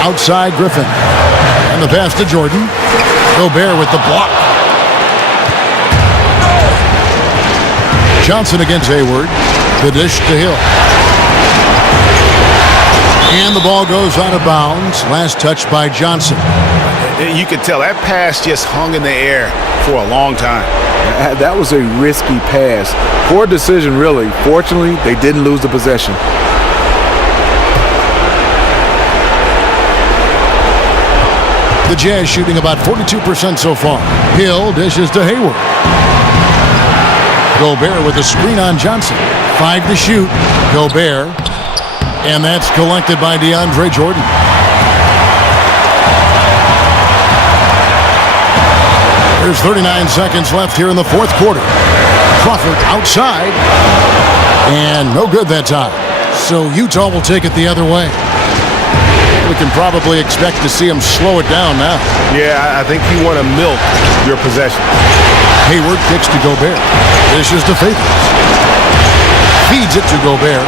Outside Griffin. And the pass to Jordan. Gobert with the block. Johnson against Hayward. The dish to Hill. And the ball goes out of bounds. Last touch by Johnson. You could tell that pass just hung in the air for a long time. That was a risky pass. Poor decision, really. Fortunately, they didn't lose the possession. The Jazz shooting about 42% so far. Hill dishes to Hayward. Gobert with a screen on Johnson. 5 to shoot. Gobert. And that's collected by DeAndre Jordan. There's 39 seconds left here in the fourth quarter. Crawford outside. And no good that time. So Utah will take it the other way. We can probably expect to see him slow it down now. Yeah, I think you want to milk your possession. Hayward kicks to Gobert. Dishes to Favors. Feeds it to Gobert.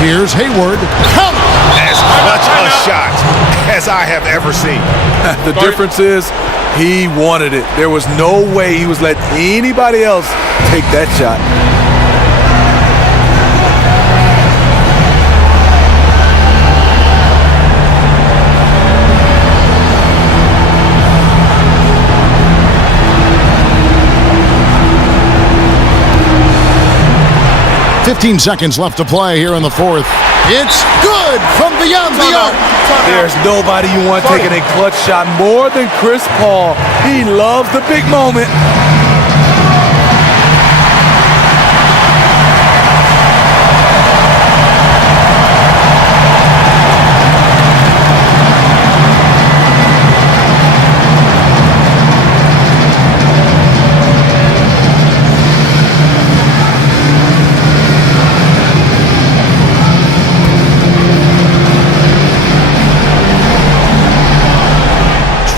Here's Hayward. Come on! As clutch a shot as I have ever seen. The difference is he wanted it. There was no way he was letting anybody else take that shot. .15 seconds left to play here in the fourth. It's good from beyond the arc. There's nobody you want taking a clutch shot more than Chris Paul. He loves the big moment.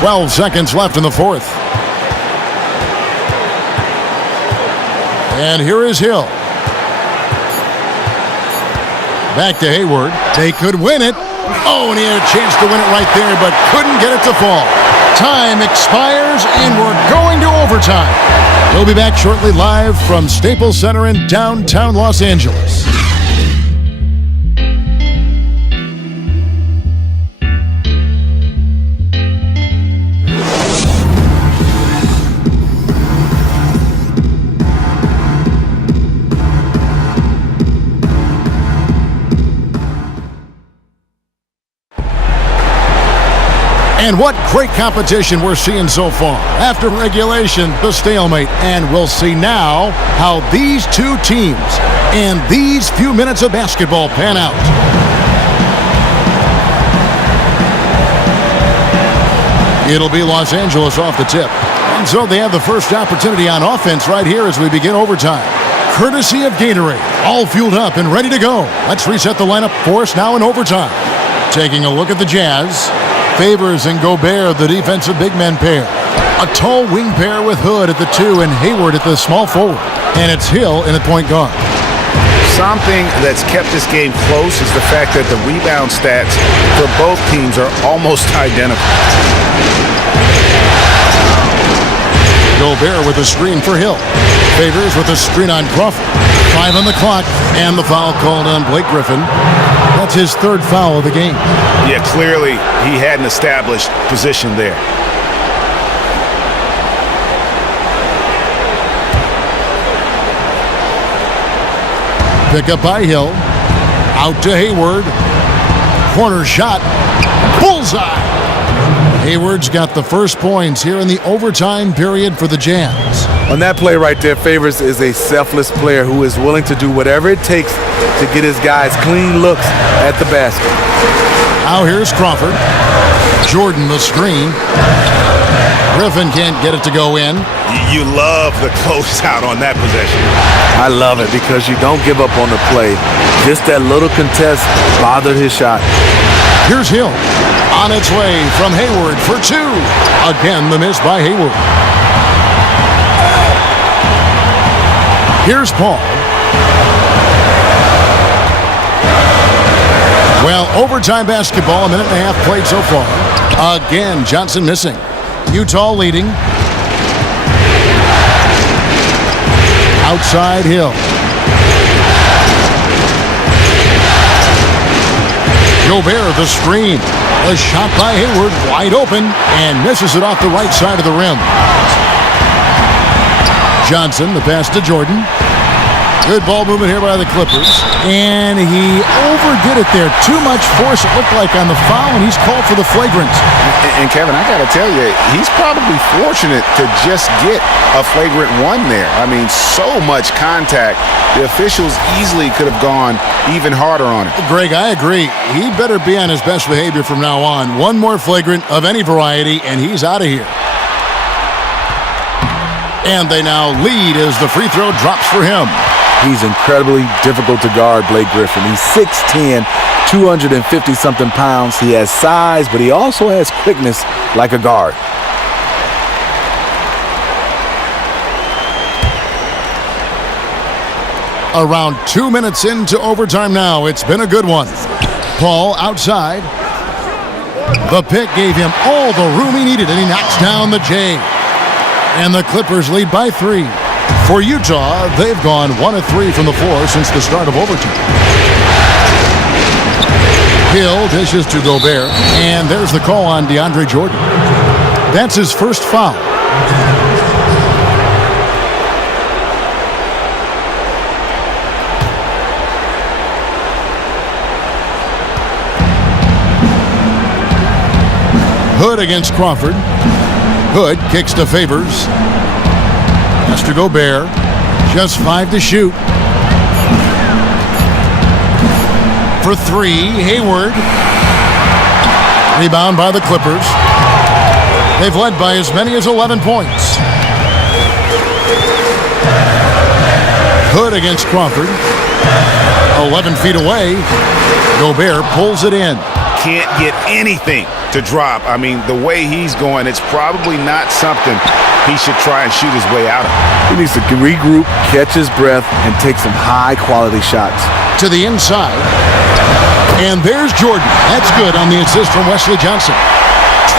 .12 seconds left in the fourth. And here is Hill. Back to Hayward. They could win it. Oh, and he had a chance to win it right there, but couldn't get it to fall. Time expires, and we're going to overtime. We'll be back shortly live from Staples Center in downtown Los Angeles. And what great competition we're seeing so far. After regulation, the stalemate. And we'll see now how these two teams and these few minutes of basketball pan out. It'll be Los Angeles off the tip. And so they have the first opportunity on offense right here as we begin overtime. Courtesy of Gatorade. All fueled up and ready to go. Let's reset the lineup for us now in overtime. Taking a look at the Jazz. Favors and Gobert, the defensive big men pair. A tall wing pair with Hood at the 2 and Hayward at the small forward. And it's Hill in at point guard. Something that's kept this game close is the fact that the rebound stats for both teams are almost identical. Gobert with a screen for Hill. Favors with a screen on Crawford. 5 on the clock, and the foul called on Blake Griffin. That's his third foul of the game. Yeah, clearly he had an established position there. Pick up by Hill. Out to Hayward. Corner shot. Bullseye. Hayward's got the first points here in the overtime period for the Jazz. On that play right there, Favors is a selfless player who is willing to do whatever it takes to get his guys clean looks at the basket. Now here's Crawford. Jordan the screen. Griffin can't get it to go in. You love the closeout on that possession. I love it because you don't give up on the play. Just that little contest bothered his shot. Here's Hill. On its way from Hayward for 2. Again, the miss by Hayward. Here's Paul. Well, overtime basketball, a minute and a half played so far. Again, Johnson missing. Utah leading. Outside Hill. Gobert the screen. A shot by Hayward, wide open, and misses it off the right side of the rim. Johnson, the pass to Jordan. Good ball movement here by the Clippers. And he overdid it there. Too much force, it looked like, on the foul, and he's called for the flagrant. And Kevin, I got to tell you, he's probably fortunate to just get a flagrant one there. I mean, so much contact. The officials easily could have gone even harder on it. Greg, I agree. He better be on his best behavior from now on. One more flagrant of any variety, and he's out of here. And they now lead as the free throw drops for him. He's incredibly difficult to guard, Blake Griffin. He's 6'10", 250-something pounds. He has size, but he also has quickness like a guard. Around 2 minutes into overtime now. It's been a good one. Paul outside. The pick gave him all the room he needed, and he knocks down the J. And the Clippers lead by 3. For Utah, they've gone 1 of 3 from the floor since the start of overtime. Hill dishes to Gobert, and there's the call on DeAndre Jordan. That's his first foul. Hood against Crawford. Hood kicks to Favors. Pass to Gobert. Just 5 to shoot. For 3, Hayward. Rebound by the Clippers. They've led by as many as 11 points. Hood against Crawford. 11 feet away. Gobert pulls it in. Can't get anything to drop. I mean, the way he's going, it's probably not something he should try and shoot his way out of. He needs to regroup, catch his breath, and take some high-quality shots. To the inside. And there's Jordan. That's good on the assist from Wesley Johnson.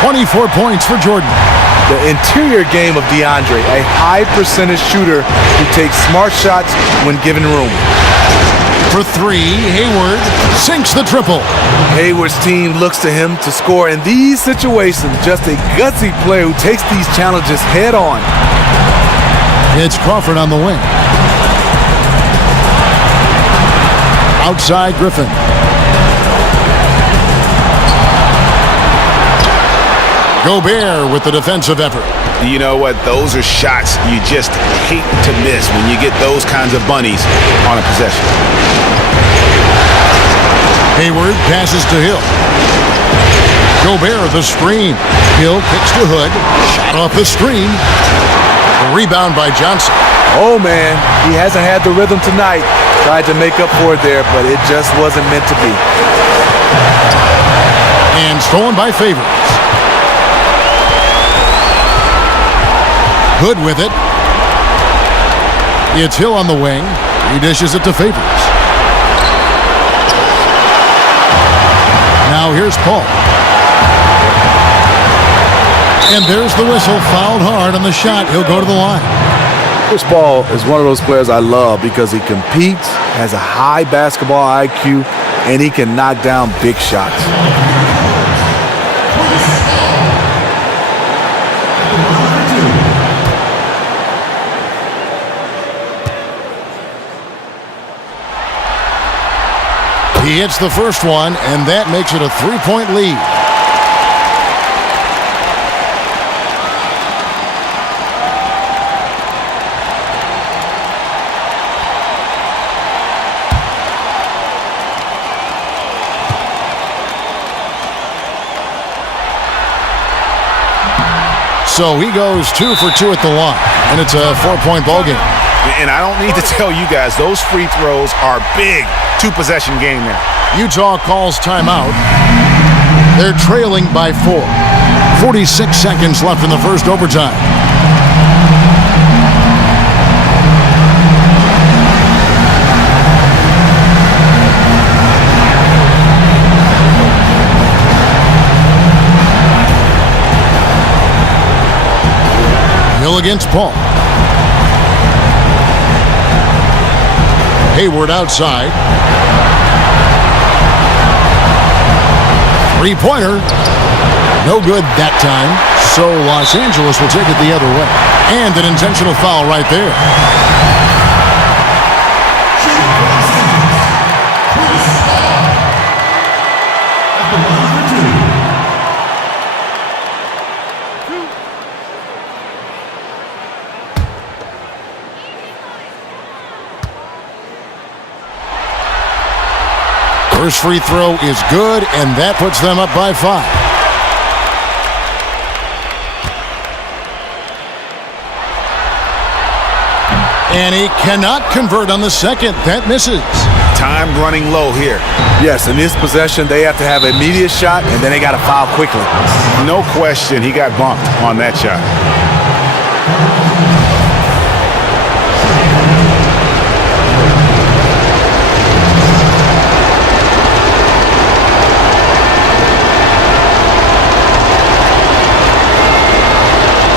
24 points for Jordan. The interior game of DeAndre, a high-percentage shooter who takes smart shots when given room. For 3, Hayward sinks the triple. Hayward's team looks to him to score in these situations. Just a gutsy player who takes these challenges head on. It's Crawford on the wing. Outside Griffin. Gobert with the defensive effort. You know what? Those are shots you just hate to miss when you get those kinds of bunnies on a possession. Hayward passes to Hill. Gobert the screen. Hill kicks to Hood. Shot off the screen. A rebound by Johnson. Oh, man. He hasn't had the rhythm tonight. Tried to make up for it there, but it just wasn't meant to be. And stolen by Favors. Hood with it. It's Hill on the wing. He dishes it to Favors. Now here's Paul. And there's the whistle. Fouled hard on the shot. He'll go to the line. Chris Paul is one of those players I love because he competes, has a high basketball IQ, and he can knock down big shots. He hits the first one, and that makes it a 3-point lead. So he goes 2 for 2 at the line, and it's a 4-point ball game. And I don't need to tell you guys, those free throws are big. 2-possession game there. Utah calls timeout. They're trailing by 4. 46 seconds left in the first overtime. Hill against Paul. Hayward outside. Three-pointer. No good that time. So Los Angeles will take it the other way. And an intentional foul right there. First free throw is good, and that puts them up by 5. And he cannot convert on the second. That misses. Time running low here. Yes, in this possession, they have to have an immediate shot, and then they got to foul quickly. No question, he got bumped on that shot.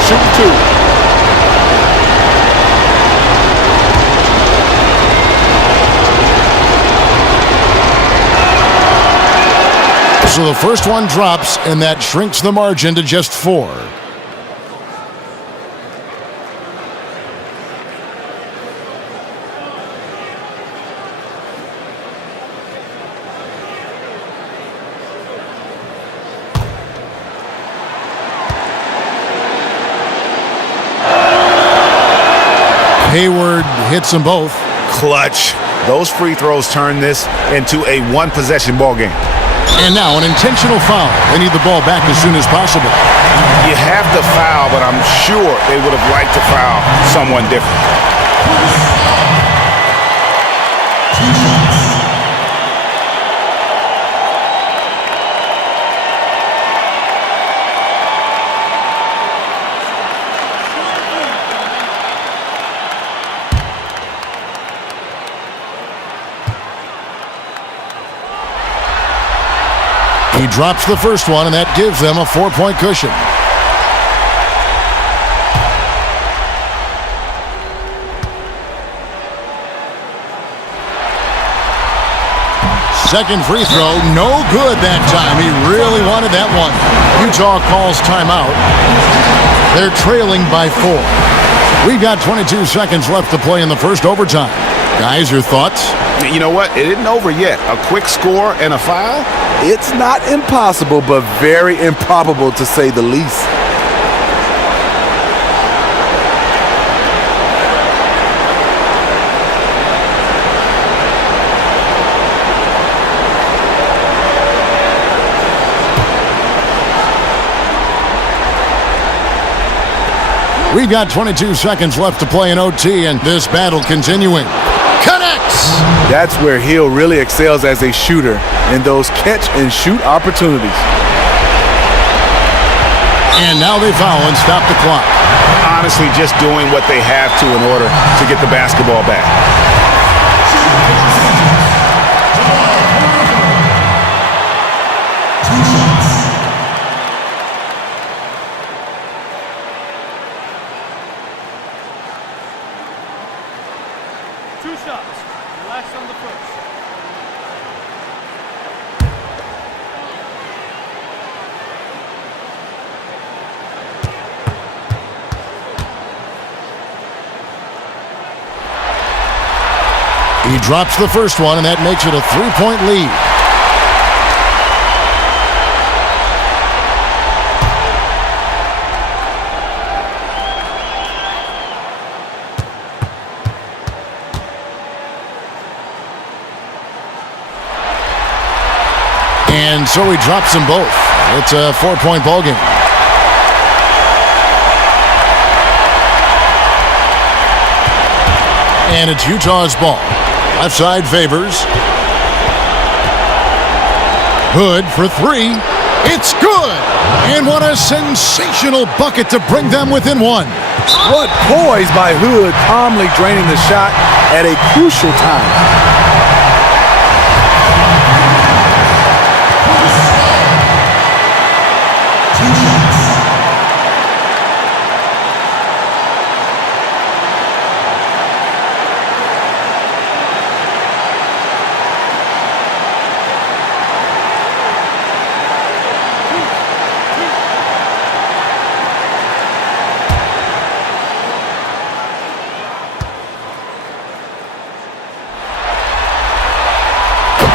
Shoot 2. So the first one drops, and that shrinks the margin to just 4. Hayward hits them both. Clutch. Those free throws turn this into a one-possession ball game. And now an intentional foul. They need the ball back as soon as possible. You have to foul, but I'm sure they would have liked to foul someone different. He drops the first one, and that gives them a 4-point cushion. Second free throw, no good that time. He really wanted that one. Utah calls timeout. They're trailing by 4. We've got 22 seconds left to play in the first overtime. Guys, your thoughts? You know what? It isn't over yet. A quick score and a foul? It's not impossible, but very improbable to say the least. We've got 22 seconds left to play in OT, and this battle continuing. Connects! That's where Hill really excels as a shooter in those catch-and-shoot opportunities. And now they foul and stop the clock. Honestly, just doing what they have to in order to get the basketball back. He drops the first one, and that makes it a 3-point lead. And so he drops them both. It's a 4-point ball game. And it's Utah's ball. Left side favors. Hood for 3. It's good! And what a sensational bucket to bring them within 1. What poise by Hood, calmly draining the shot at a crucial time.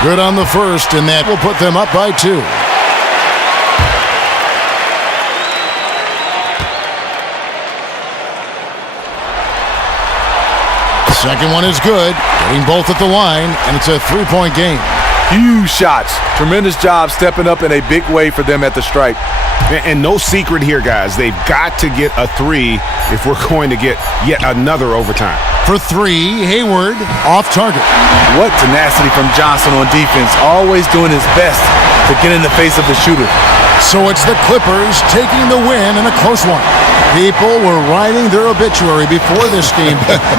Good on the first, and that will put them up by 2. Second one is good, getting both at the line, and it's a 3-point game. Huge shots. Tremendous job stepping up in a big way for them at the stripe. And no secret here, guys. They've got to get a 3 if we're going to get yet another overtime. For 3, Hayward off target. What tenacity from Johnson on defense, always doing his best to get in the face of the shooter. So it's the Clippers taking the win in a close one. People were writing their obituary before this game,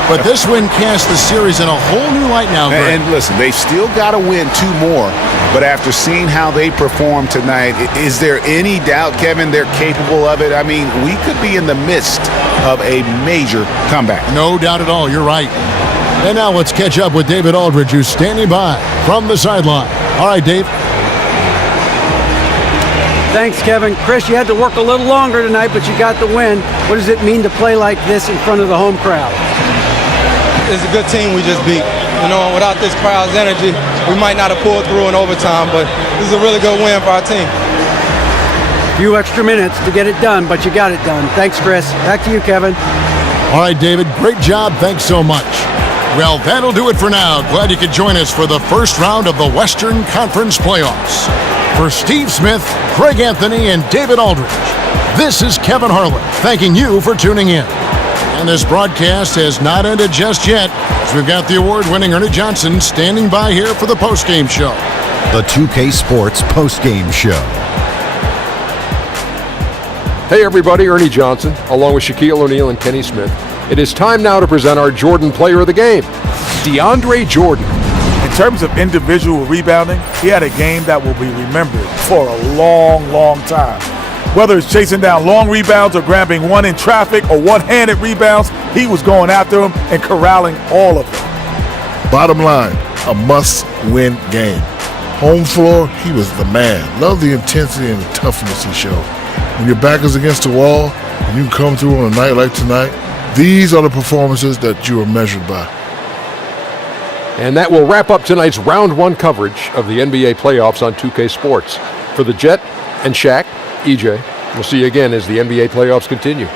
but this win cast the series in a whole new light now, Greg. And listen, they've still got to win 2 more, but after seeing how they performed tonight, is there any doubt, Kevin, they're capable of it? I mean, we could be in the midst of a major comeback. No doubt at all, you're right. And now let's catch up with David Aldridge, who's standing by from the sideline. All right, Dave. Thanks, Kevin. Chris, you had to work a little longer tonight, but you got the win. What does it mean to play like this in front of the home crowd? It's a good team we just beat. You know, without this crowd's energy, we might not have pulled through in overtime, but this is a really good win for our team. A few extra minutes to get it done, but you got it done. Thanks, Chris. Back to you, Kevin. All right, David, great job. Thanks so much. Well, that'll do it for now. Glad you could join us for the first round of the Western Conference playoffs. For Steve Smith, Craig Anthony, and David Aldridge, this is Kevin Harlan thanking you for tuning in. And this broadcast has not ended just yet, as we've got the award-winning Ernie Johnson standing by here for the postgame show. The 2K Sports postgame show. Hey everybody, Ernie Johnson, along with Shaquille O'Neal and Kenny Smith. It is time now to present our Jordan Player of the Game, DeAndre Jordan. In terms of individual rebounding, he had a game that will be remembered for a long, long time. Whether it's chasing down long rebounds or grabbing one in traffic or one-handed rebounds, he was going after them and corralling all of them. Bottom line, a must-win game. Home floor, he was the man. Love the intensity and the toughness he showed. When your back is against the wall and you come through on a night like tonight, these are the performances that you are measured by. And that will wrap up tonight's Round 1 coverage of the NBA playoffs on 2K Sports. For the Jet and Shaq, EJ, we'll see you again as the NBA playoffs continue.